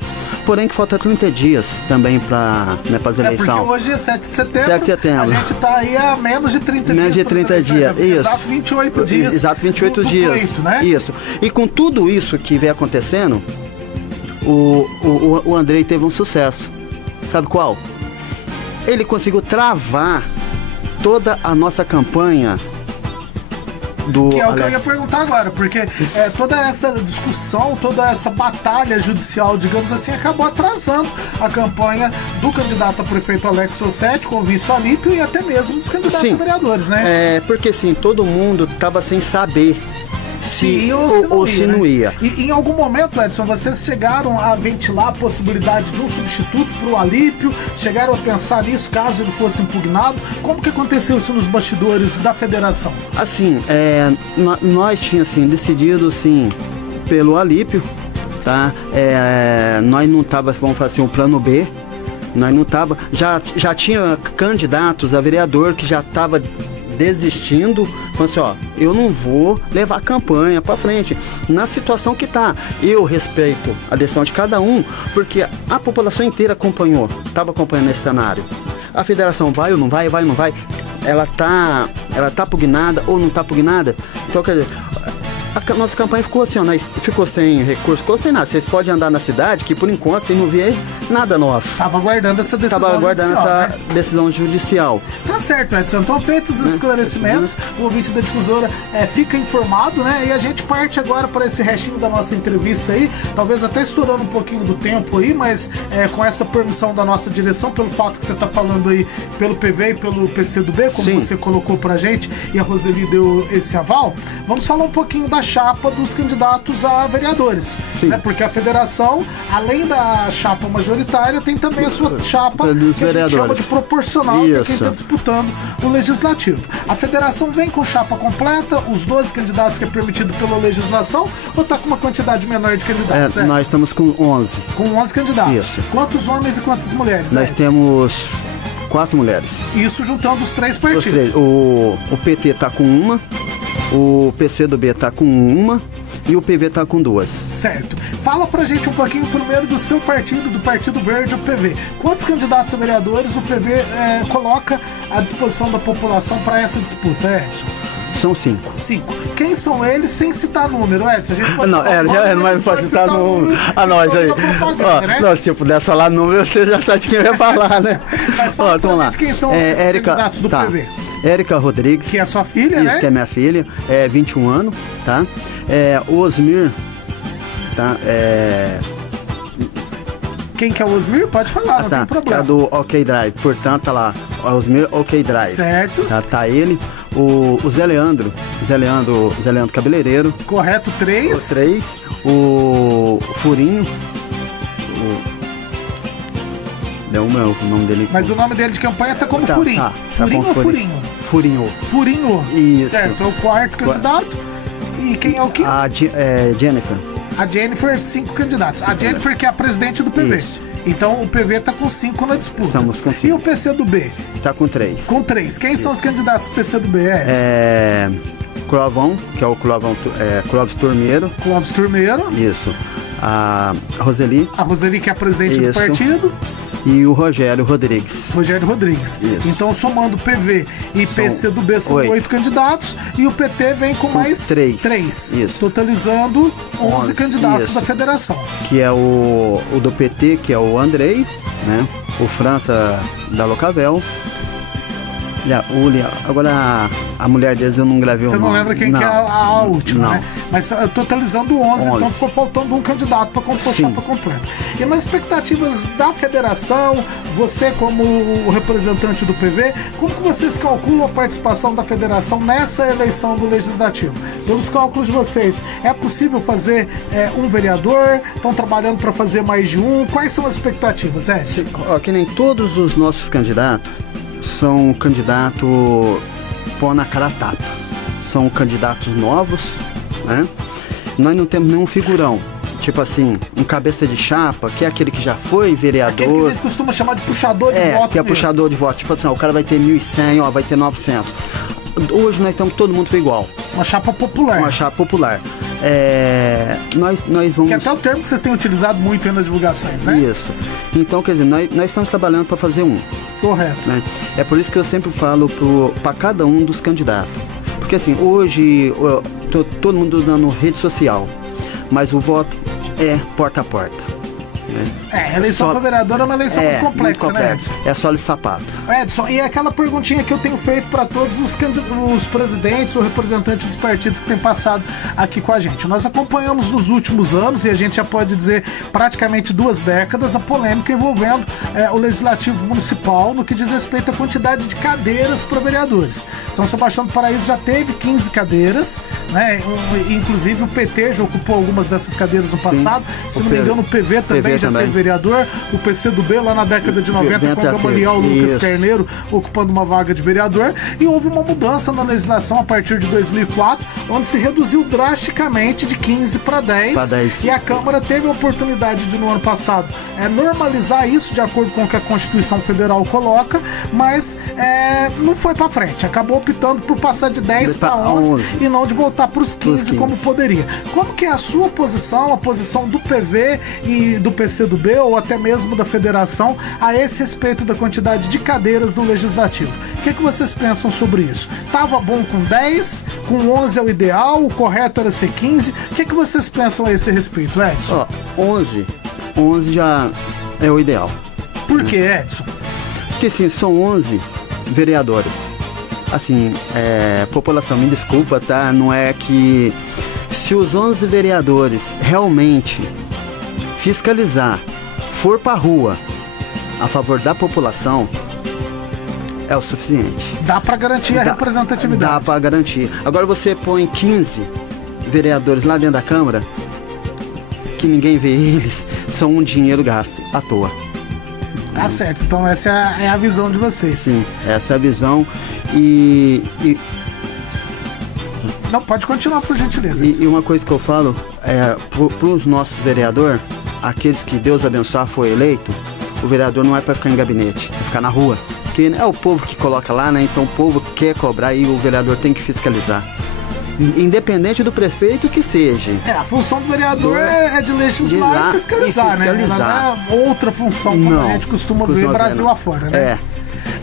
Porém que falta 30 dias também para as eleições. Porque hoje é 7 de setembro. 7 de setembro. A gente está aí há menos de 30 dias. Menos de 30 dias, isso. Exato 28 dias. Exato 28 dias. Pleito, né? Isso. E com tudo isso que vem acontecendo, o Andrei teve um sucesso. Sabe qual? Ele conseguiu travar toda a nossa campanha do que é o Alex. que eu ia perguntar agora, porque toda essa discussão, toda essa batalha judicial, digamos assim, acabou atrasando a campanha do candidato a prefeito Alex Rossetti, com o vice Alípio e até mesmo dos candidatos a vereadores, né? Porque assim, todo mundo estava sem saber se ia ou se não ia. E em algum momento, Edson, vocês chegaram a ventilar a possibilidade de um substituto para o Alípio? Chegaram a pensar nisso caso ele fosse impugnado? Como que aconteceu isso nos bastidores da federação? Assim, nós tínhamos assim, decidido sim, pelo Alípio, tá? Nós não tava, vamos fazer assim, um plano B. Nós não tava, já tinha candidatos a vereador que já tava desistindo, falando assim, ó, eu não vou levar a campanha pra frente. Na situação que tá, eu respeito a decisão de cada um, porque a população inteira estava acompanhando esse cenário. A federação vai ou não vai, vai ou não vai, ela tá pugnada ou não tá pugnada. Então, quer dizer, a nossa campanha ficou assim, ó, ficou sem recurso, ficou sem nada. Vocês podem andar na cidade, que por enquanto vocês não vê nada nosso. Tava aguardando essa decisão judicial. Decisão judicial. Tá certo, Edson. Então, feitos os esclarecimentos, o ouvinte da Difusora fica informado, né? E a gente parte agora para esse restinho da nossa entrevista aí, talvez até estourando um pouquinho do tempo aí, mas com essa permissão da nossa direção, pelo fato que você tá falando aí pelo PV e pelo PCdoB, como Sim. você colocou pra gente, e a Roseli deu esse aval, vamos falar um pouquinho da chapa dos candidatos a vereadores, né? Porque a federação, além da chapa majoritária, tem também a sua chapa que a gente chama de proporcional, que é quem está disputando o legislativo. A federação vem com chapa completa, os 12 candidatos que é permitido pela legislação, ou está com uma quantidade menor de candidatos? Nós estamos com 11. Com 11 candidatos. Isso. Quantos homens e quantas mulheres? Nós temos 4 mulheres. Isso juntando os 3 partidos. O PT está com uma, o PCdoB está com uma e o PV está com 2. Certo. Fala pra gente um pouquinho primeiro do seu partido, do Partido Verde, o PV. Quantos candidatos a vereadores o PV coloca à disposição da população para essa disputa, Edson? São 5. 5. Quem são eles, sem citar número, Edson? A gente pode não pode citar número. Nós aí. Né? Se eu pudesse falar número, você já sabe de quem vai falar, né? Mas fala pra gente quem são esses candidatos do PV. Érica Rodrigues. Que é sua filha, né? Isso, que é minha filha. 21 anos, tá? O Osmir, tá? Quem que é o Osmir? Pode falar, não tem problema. É do OK Drive, portanto, tá lá. Osmir OK Drive. Certo. Tá ele. O Zé Leandro Cabeleireiro. Correto, 3. O 3. O Furinho. Deu o nome dele. Mas o nome dele de campanha tá como Furinho. Furinho ou Furinho? Furinho. Furinho. Isso. Certo, é o 4º candidato. E quem é o quinto? Jennifer. A Jennifer, 5 candidatos. A Jennifer que é a presidente do PV. Isso. Então o PV tá com 5 na disputa. Estamos com 5. E o PCdoB? Está com 3. Com 3. Quem são os candidatos do PCdoB, Edson? Clovão, que é o Clóvis Turmeiro. Clóvis Turmeiro. Isso. A Roseli. A Roseli, que é a presidente do partido. E o Rogério Rodrigues. Isso. Então, somando PV e PCdoB são 8 candidatos e o PT vem com mais 3. Isso. Totalizando 11 candidatos da federação. Que é o do PT, que é o Andrei, né? O França da Locavel. Agora a mulher deles eu não gravei o nome. Você não lembra quem que é a última, não. Né? Mas totalizando 11, então ficou faltando um candidato para compor chapa completa. E nas expectativas da federação, você como o representante do PV, como que vocês calculam a participação da federação nessa eleição do Legislativo? Pelos cálculos de vocês, é possível fazer um vereador? Estão trabalhando para fazer mais de um? Quais são as expectativas, Edson? Que nem todos os nossos candidatos são candidatos pôr na cara a tapa. São candidatos novos, né? Nós não temos nenhum figurão. Tipo assim, um cabeça de chapa, que é aquele que já foi vereador. Aquele que a gente costuma chamar de puxador de voto. Que é puxador de voto. Tipo assim, o cara vai ter 1.100, vai ter 900. hoje nós estamos todo mundo igual. Uma chapa popular. Uma chapa popular. Nós vamos... Que é até o termo que vocês têm utilizado muito aí nas divulgações, né? Isso. Então, quer dizer, nós estamos trabalhando para fazer um. Correto. Né? É por isso que eu sempre falo para cada um dos candidatos. Porque assim, hoje todo mundo usando rede social, mas o voto é porta a porta. A eleição para vereador é uma eleição muito complexa, né, Edson? É só de sapato. Edson, e aquela perguntinha que eu tenho feito para todos os presidentes ou representantes dos partidos que têm passado aqui com a gente. Nós acompanhamos nos últimos anos, e a gente já pode dizer praticamente 2 décadas, a polêmica envolvendo o Legislativo Municipal no que diz respeito à quantidade de cadeiras para vereadores. São Sebastião do Paraíso já teve 15 cadeiras, né? Inclusive o PT já ocupou algumas dessas cadeiras no passado. Se não me engano, o PV também já teve vereador, o PCdoB lá na década de 90 com o Gamaliel Lucas Carneiro ocupando uma vaga de vereador, e houve uma mudança na legislação a partir de 2004, onde se reduziu drasticamente de 15 para 10, e a Câmara teve a oportunidade de no ano passado normalizar isso de acordo com o que a Constituição Federal coloca, mas não foi para frente, acabou optando por passar de 10 para 11 e não de voltar para os 15 como poderia. Como que é a sua posição, a posição do PV e do PCdoB, ou até mesmo da federação, a esse respeito da quantidade de cadeiras no Legislativo? O que vocês pensam sobre isso? Tava bom com 10, com 11 é o ideal, o correto era ser 15? O que vocês pensam a esse respeito, Edson? 11 já é o ideal. Por que, Edson? Porque assim, são 11 vereadores. Assim, população, me desculpa, tá? Não é que... Se os 11 vereadores realmente fiscalizar, for pra rua a favor da população, é o suficiente. Dá pra garantir a representatividade. Dá pra garantir. Agora você põe 15 vereadores lá dentro da Câmara, que ninguém vê eles, são um dinheiro gasto à toa. Tá certo, então essa é a visão de vocês. Sim, essa é a visão Não, pode continuar, por gentileza. E uma coisa que eu falo para os nossos vereadores, aqueles que Deus abençoar foi eleito, o vereador não é para ficar em gabinete, é ficar na rua. Porque é o povo que coloca lá, né? Então o povo quer cobrar e o vereador tem que fiscalizar. Independente do prefeito que seja. A função do vereador é de legislar e fiscalizar, né? Não é outra função como a gente costuma ver Brasil afora, né?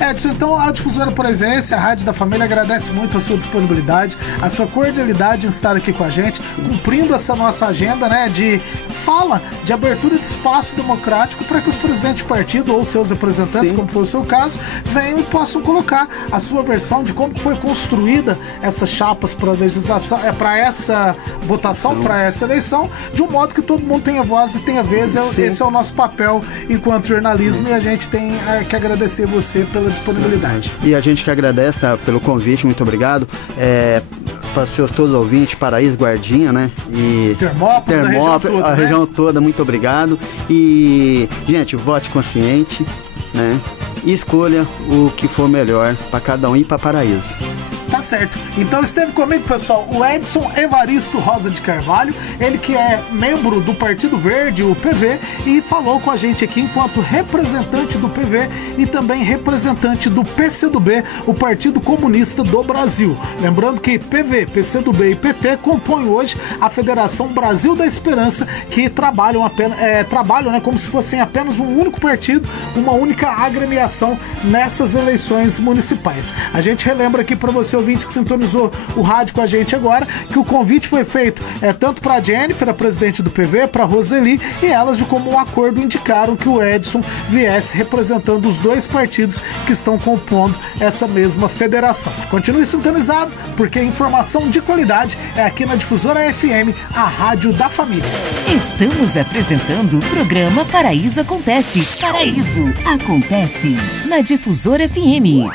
Edson, então a Difusora Presença, a Rádio da Família, agradece muito a sua disponibilidade, a sua cordialidade em estar aqui com a gente, cumprindo essa nossa agenda, né, de fala, de abertura de espaço democrático para que os presidentes de partido ou seus representantes, como for o seu caso, venham e possam colocar a sua versão de como foi construída essas chapas para legislação, para essa votação, para essa eleição, de um modo que todo mundo tenha voz e tenha vez. Esse é o nosso papel enquanto jornalismo, e a gente tem que agradecer você pela disponibilidade. E a gente que agradece, tá, pelo convite, muito obrigado. Para seus todos os ouvintes, Paraíso, Guardinha, né? E Termópolis, a região toda, muito obrigado. E, gente, vote consciente, né? E escolha o que for melhor para cada um e para Paraíso. Tá certo. Então esteve comigo, pessoal, o Edson Evaristo Rosa de Carvalho, ele que é membro do Partido Verde, o PV, e falou com a gente aqui enquanto representante do PV e também representante do PCdoB, o Partido Comunista do Brasil. Lembrando que PV, PCdoB e PT compõem hoje a Federação Brasil da Esperança, que trabalham né, como se fossem apenas um único partido, uma única agremiação nessas eleições municipais. A gente relembra aqui para você, ouvinte que sintonizou o rádio com a gente agora, que o convite foi feito tanto para a Jennifer, a presidente do PV, para a Roseli, e elas de comum acordo indicaram que o Edson viesse representando os dois partidos que estão compondo essa mesma federação. Continue sintonizado, porque informação de qualidade é aqui na Difusora FM, a Rádio da Família. Estamos apresentando o programa Paraíso Acontece. Paraíso Acontece na Difusora FM.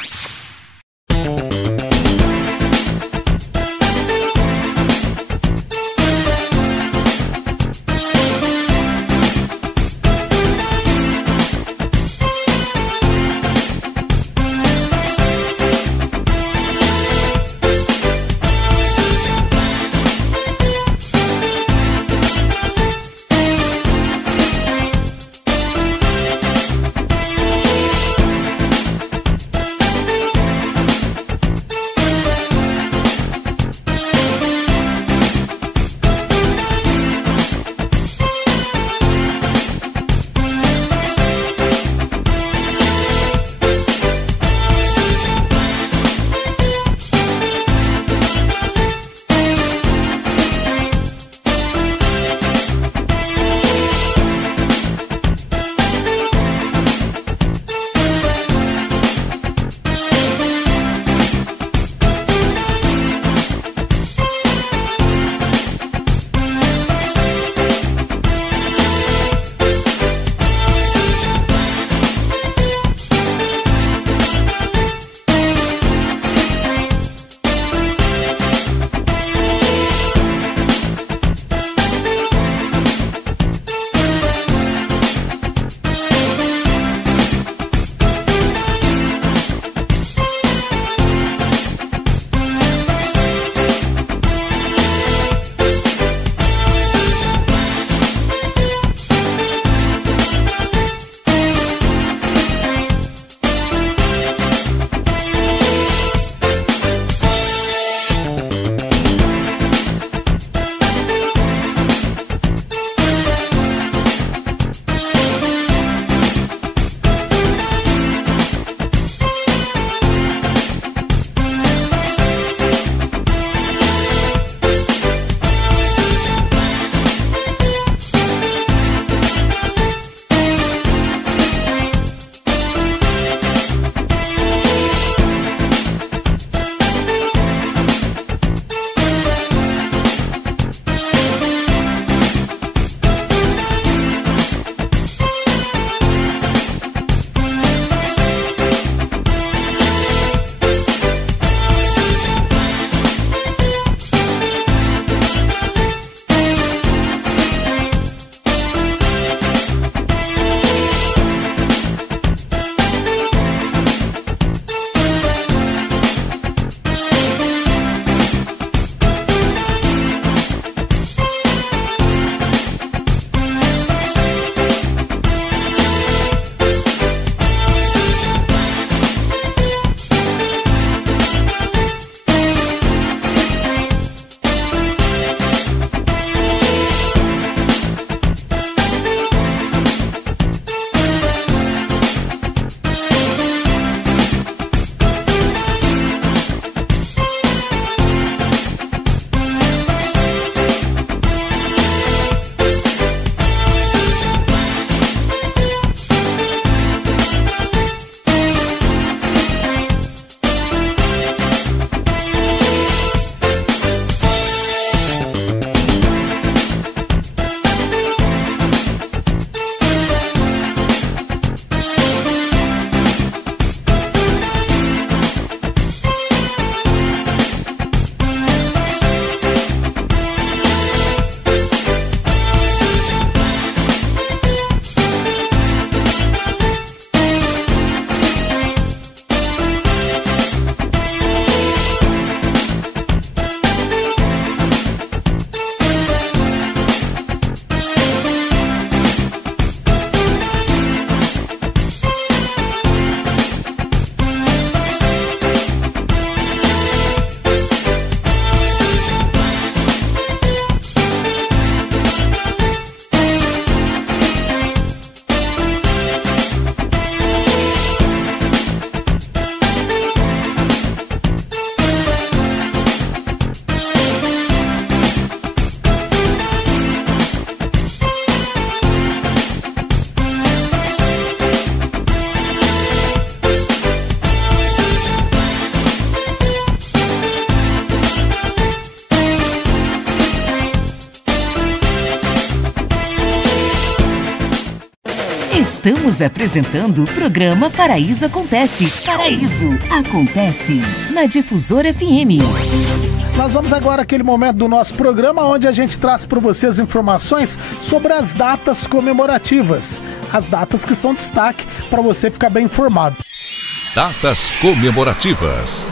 Estamos apresentando o programa Paraíso Acontece. Paraíso Acontece na Difusora FM. Nós vamos agora àquele momento do nosso programa onde a gente traz para vocês informações sobre as datas comemorativas. As datas que são destaque para você ficar bem informado. Datas comemorativas.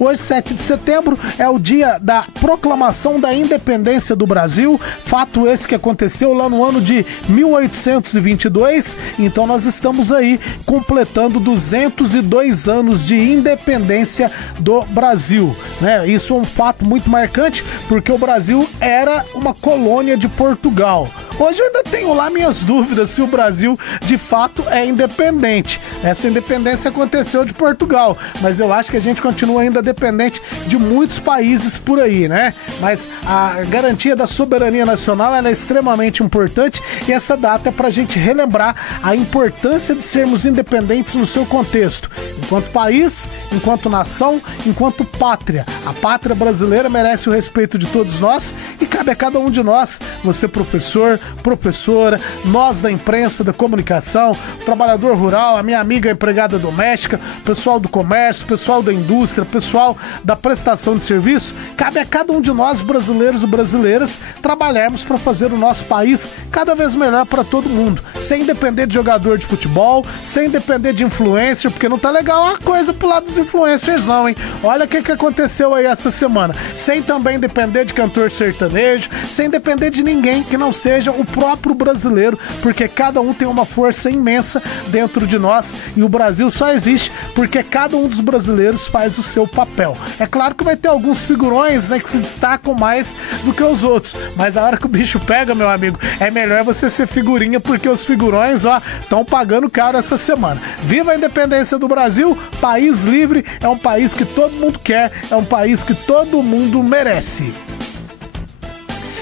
Hoje, 7 de setembro, é o dia da proclamação da independência do Brasil, fato esse que aconteceu lá no ano de 1822, então nós estamos aí completando 202 anos de independência do Brasil, né? Isso é um fato muito marcante, porque o Brasil era uma colônia de Portugal. Hoje eu ainda tenho lá minhas dúvidas se o Brasil de fato é independente. Essa independência aconteceu de Portugal, mas eu acho que a gente continua ainda dependente de muitos países por aí, né? Mas a garantia da soberania nacional ela é extremamente importante e essa data é pra gente relembrar a importância de sermos independentes no seu contexto. Enquanto país, enquanto nação, enquanto pátria. A pátria brasileira merece o respeito de todos nós e cabe a cada um de nós, você professor, professora, nós da imprensa, da comunicação, o trabalhador rural, a minha amiga empregada doméstica, pessoal do comércio, pessoal da indústria, pessoal da prestação de serviço, cabe a cada um de nós, brasileiros e brasileiras, trabalharmos para fazer o nosso país cada vez melhor para todo mundo, sem depender de jogador de futebol, sem depender de influencer, porque não tá legal a coisa pro lado dos influencers não, hein? Olha o que aconteceu aí essa semana, sem também depender de cantor sertanejo, sem depender de ninguém que não seja o próprio brasileiro, porque cada um tem uma força imensa dentro de nós e o Brasil só existe porque cada um dos brasileiros faz o seu papel. É claro que vai ter alguns figurões, né, que se destacam mais do que os outros, mas a hora que o bicho pega, meu amigo, é melhor você ser figurinha, porque os figurões, ó, estão pagando caro essa semana. Viva a independência do Brasil, país livre, é um país que todo mundo quer, é um país que todo mundo merece.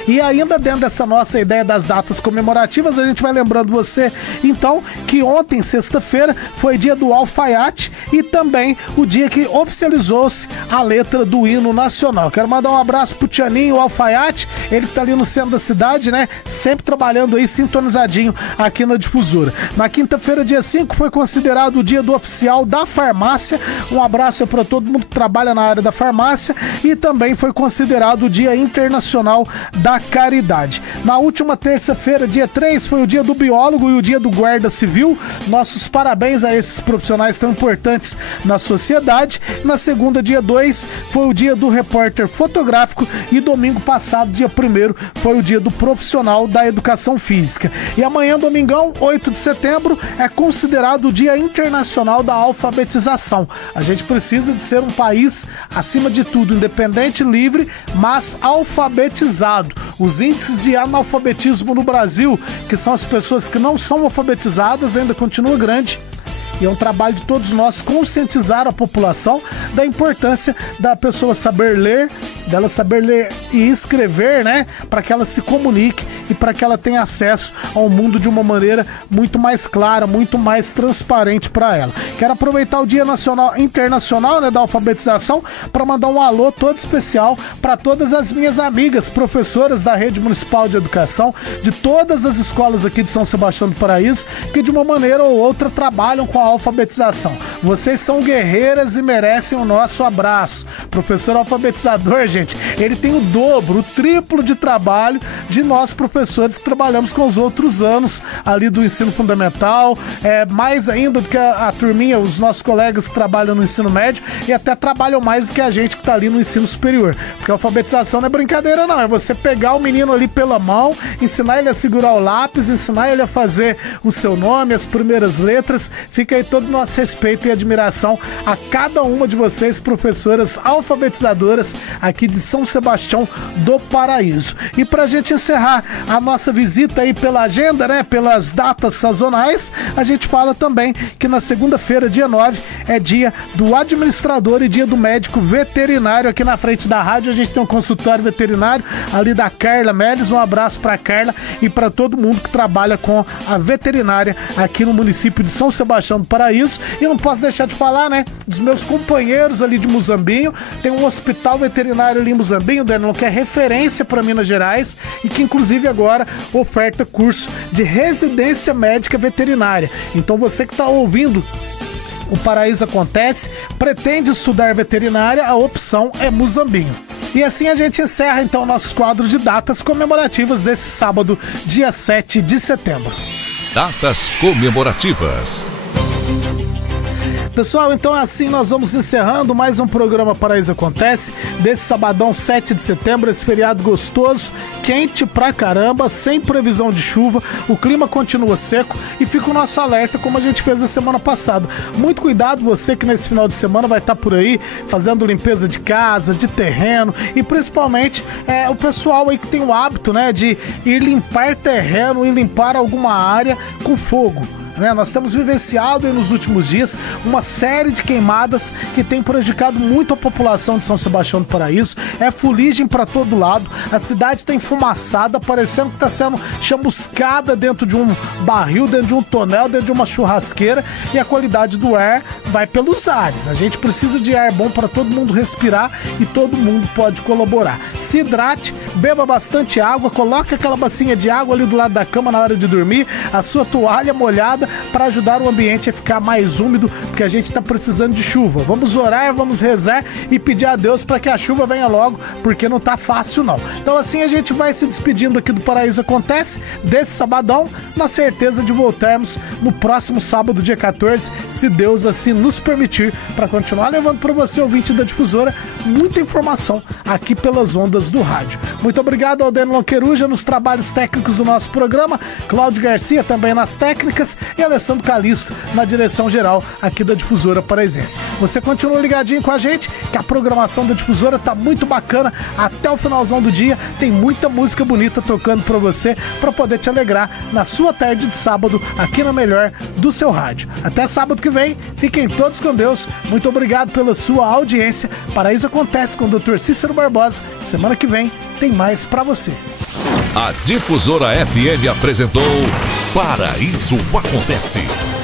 E ainda dentro dessa nossa ideia das datas comemorativas, a gente vai lembrando você, então, que ontem, sexta-feira, foi dia do alfaiate e também o dia que oficializou-se a letra do hino nacional. Quero mandar um abraço pro Tianinho, o alfaiate, ele que tá ali no centro da cidade, né? Sempre trabalhando aí, sintonizadinho aqui na Difusora. Na quinta-feira, dia 5, foi considerado o dia do oficial da farmácia. Um abraço para todo mundo que trabalha na área da farmácia e também foi considerado o dia internacional da caridade. Na última terça-feira, dia 3, foi o dia do biólogo e o dia do guarda civil. Nossos parabéns a esses profissionais tão importantes na sociedade. Na segunda, dia 2, foi o dia do repórter fotográfico e domingo passado, dia 1º, foi o dia do profissional da educação física. E amanhã, domingão, 8 de setembro, é considerado o dia internacional da alfabetização. A gente precisa de ser um país, acima de tudo, independente, livre, mas alfabetizado. Os índices de analfabetismo no Brasil, que são as pessoas que não são alfabetizadas, ainda continua grande. E é um trabalho de todos nós conscientizar a população da importância da pessoa saber ler, dela saber ler e escrever, né? Para que ela se comunique e para que ela tenha acesso ao mundo de uma maneira muito mais clara, muito mais transparente para ela. Quero aproveitar o Dia Internacional, né, da Alfabetização para mandar um alô todo especial para todas as minhas amigas, professoras da Rede Municipal de Educação, de todas as escolas aqui de São Sebastião do Paraíso, que de uma maneira ou outra trabalham com a alfabetização. Vocês são guerreiras e merecem o nosso abraço. Professor alfabetizador, gente, ele tem o dobro, o triplo de trabalho de nós professores que trabalhamos com os outros anos ali do ensino fundamental, mais ainda do que a turminha, os nossos colegas que trabalham no ensino médio e até trabalham mais do que a gente que está ali no ensino superior. Porque a alfabetização não é brincadeira não, é você pegar o menino ali pela mão, ensinar ele a segurar o lápis, ensinar ele a fazer o seu nome, as primeiras letras. Fica aí todo o nosso respeito e admiração a cada uma de vocês, professoras alfabetizadoras aqui de São Sebastião do Paraíso. E pra gente encerrar a nossa visita aí pela agenda, né, pelas datas sazonais, a gente fala também que na segunda-feira, dia 9, é dia do administrador e dia do médico veterinário. Aqui na frente da rádio a gente tem um consultório veterinário ali da Carla Meles. Um abraço pra Carla e pra todo mundo que trabalha com a veterinária aqui no município de São Sebastião do Paraíso. E não posso deixar de falar, né, dos meus companheiros ali de Muzambinho. Tem um hospital veterinário ali em Muzambinho, Danilo, que é referência para Minas Gerais e que inclusive agora oferta curso de residência médica veterinária. Então você que está ouvindo o Paraíso Acontece, pretende estudar veterinária, a opção é Muzambinho. E assim a gente encerra então o nosso quadro de datas comemorativas desse sábado, dia 7 de setembro. Datas comemorativas. Pessoal, então assim nós vamos encerrando mais um programa Paraíso Acontece, desse sabadão 7 de setembro, esse feriado gostoso, quente pra caramba, sem previsão de chuva, o clima continua seco e fica o nosso alerta como a gente fez a semana passada. Muito cuidado você que nesse final de semana vai estar por aí fazendo limpeza de casa, de terreno e principalmente o pessoal aí que tem o hábito, né, de ir limpar terreno e limpar alguma área com fogo. Nós temos vivenciado nos últimos dias uma série de queimadas que tem prejudicado muito a população de São Sebastião do Paraíso. É fuligem para todo lado, a cidade está enfumaçada, parecendo que está sendo chamuscada dentro de um barril, dentro de um tonel, dentro de uma churrasqueira, e a qualidade do ar vai pelos ares. A gente precisa de ar bom para todo mundo respirar e todo mundo pode colaborar. Se hidrate, beba bastante água, coloque aquela bacinha de água ali do lado da cama na hora de dormir, a sua toalha molhada, para ajudar o ambiente a ficar mais úmido, porque a gente está precisando de chuva. Vamos orar, vamos rezar e pedir a Deus para que a chuva venha logo, porque não tá fácil não. Então assim a gente vai se despedindo aqui do Paraíso Acontece, desse sabadão, na certeza de voltarmos no próximo sábado, dia 14, se Deus assim nos permitir, para continuar levando para você, ouvinte da Difusora, muita informação aqui pelas ondas do rádio. Muito obrigado ao Danilo Queruja nos trabalhos técnicos do nosso programa, Cláudio Garcia também nas técnicas e Alessandro Calisto na direção geral aqui da Difusora Paraizense. Você continua ligadinho com a gente, que a programação da Difusora tá muito bacana. Até o finalzão do dia tem muita música bonita tocando pra você, pra poder te alegrar na sua tarde de sábado aqui na melhor do seu rádio. Até sábado que vem, fiquem todos com Deus. Muito obrigado pela sua audiência. Paraíso Acontece com o Dr. Cícero Barbosa. Semana que vem tem mais pra você. A Difusora FM apresentou Paraíso Acontece.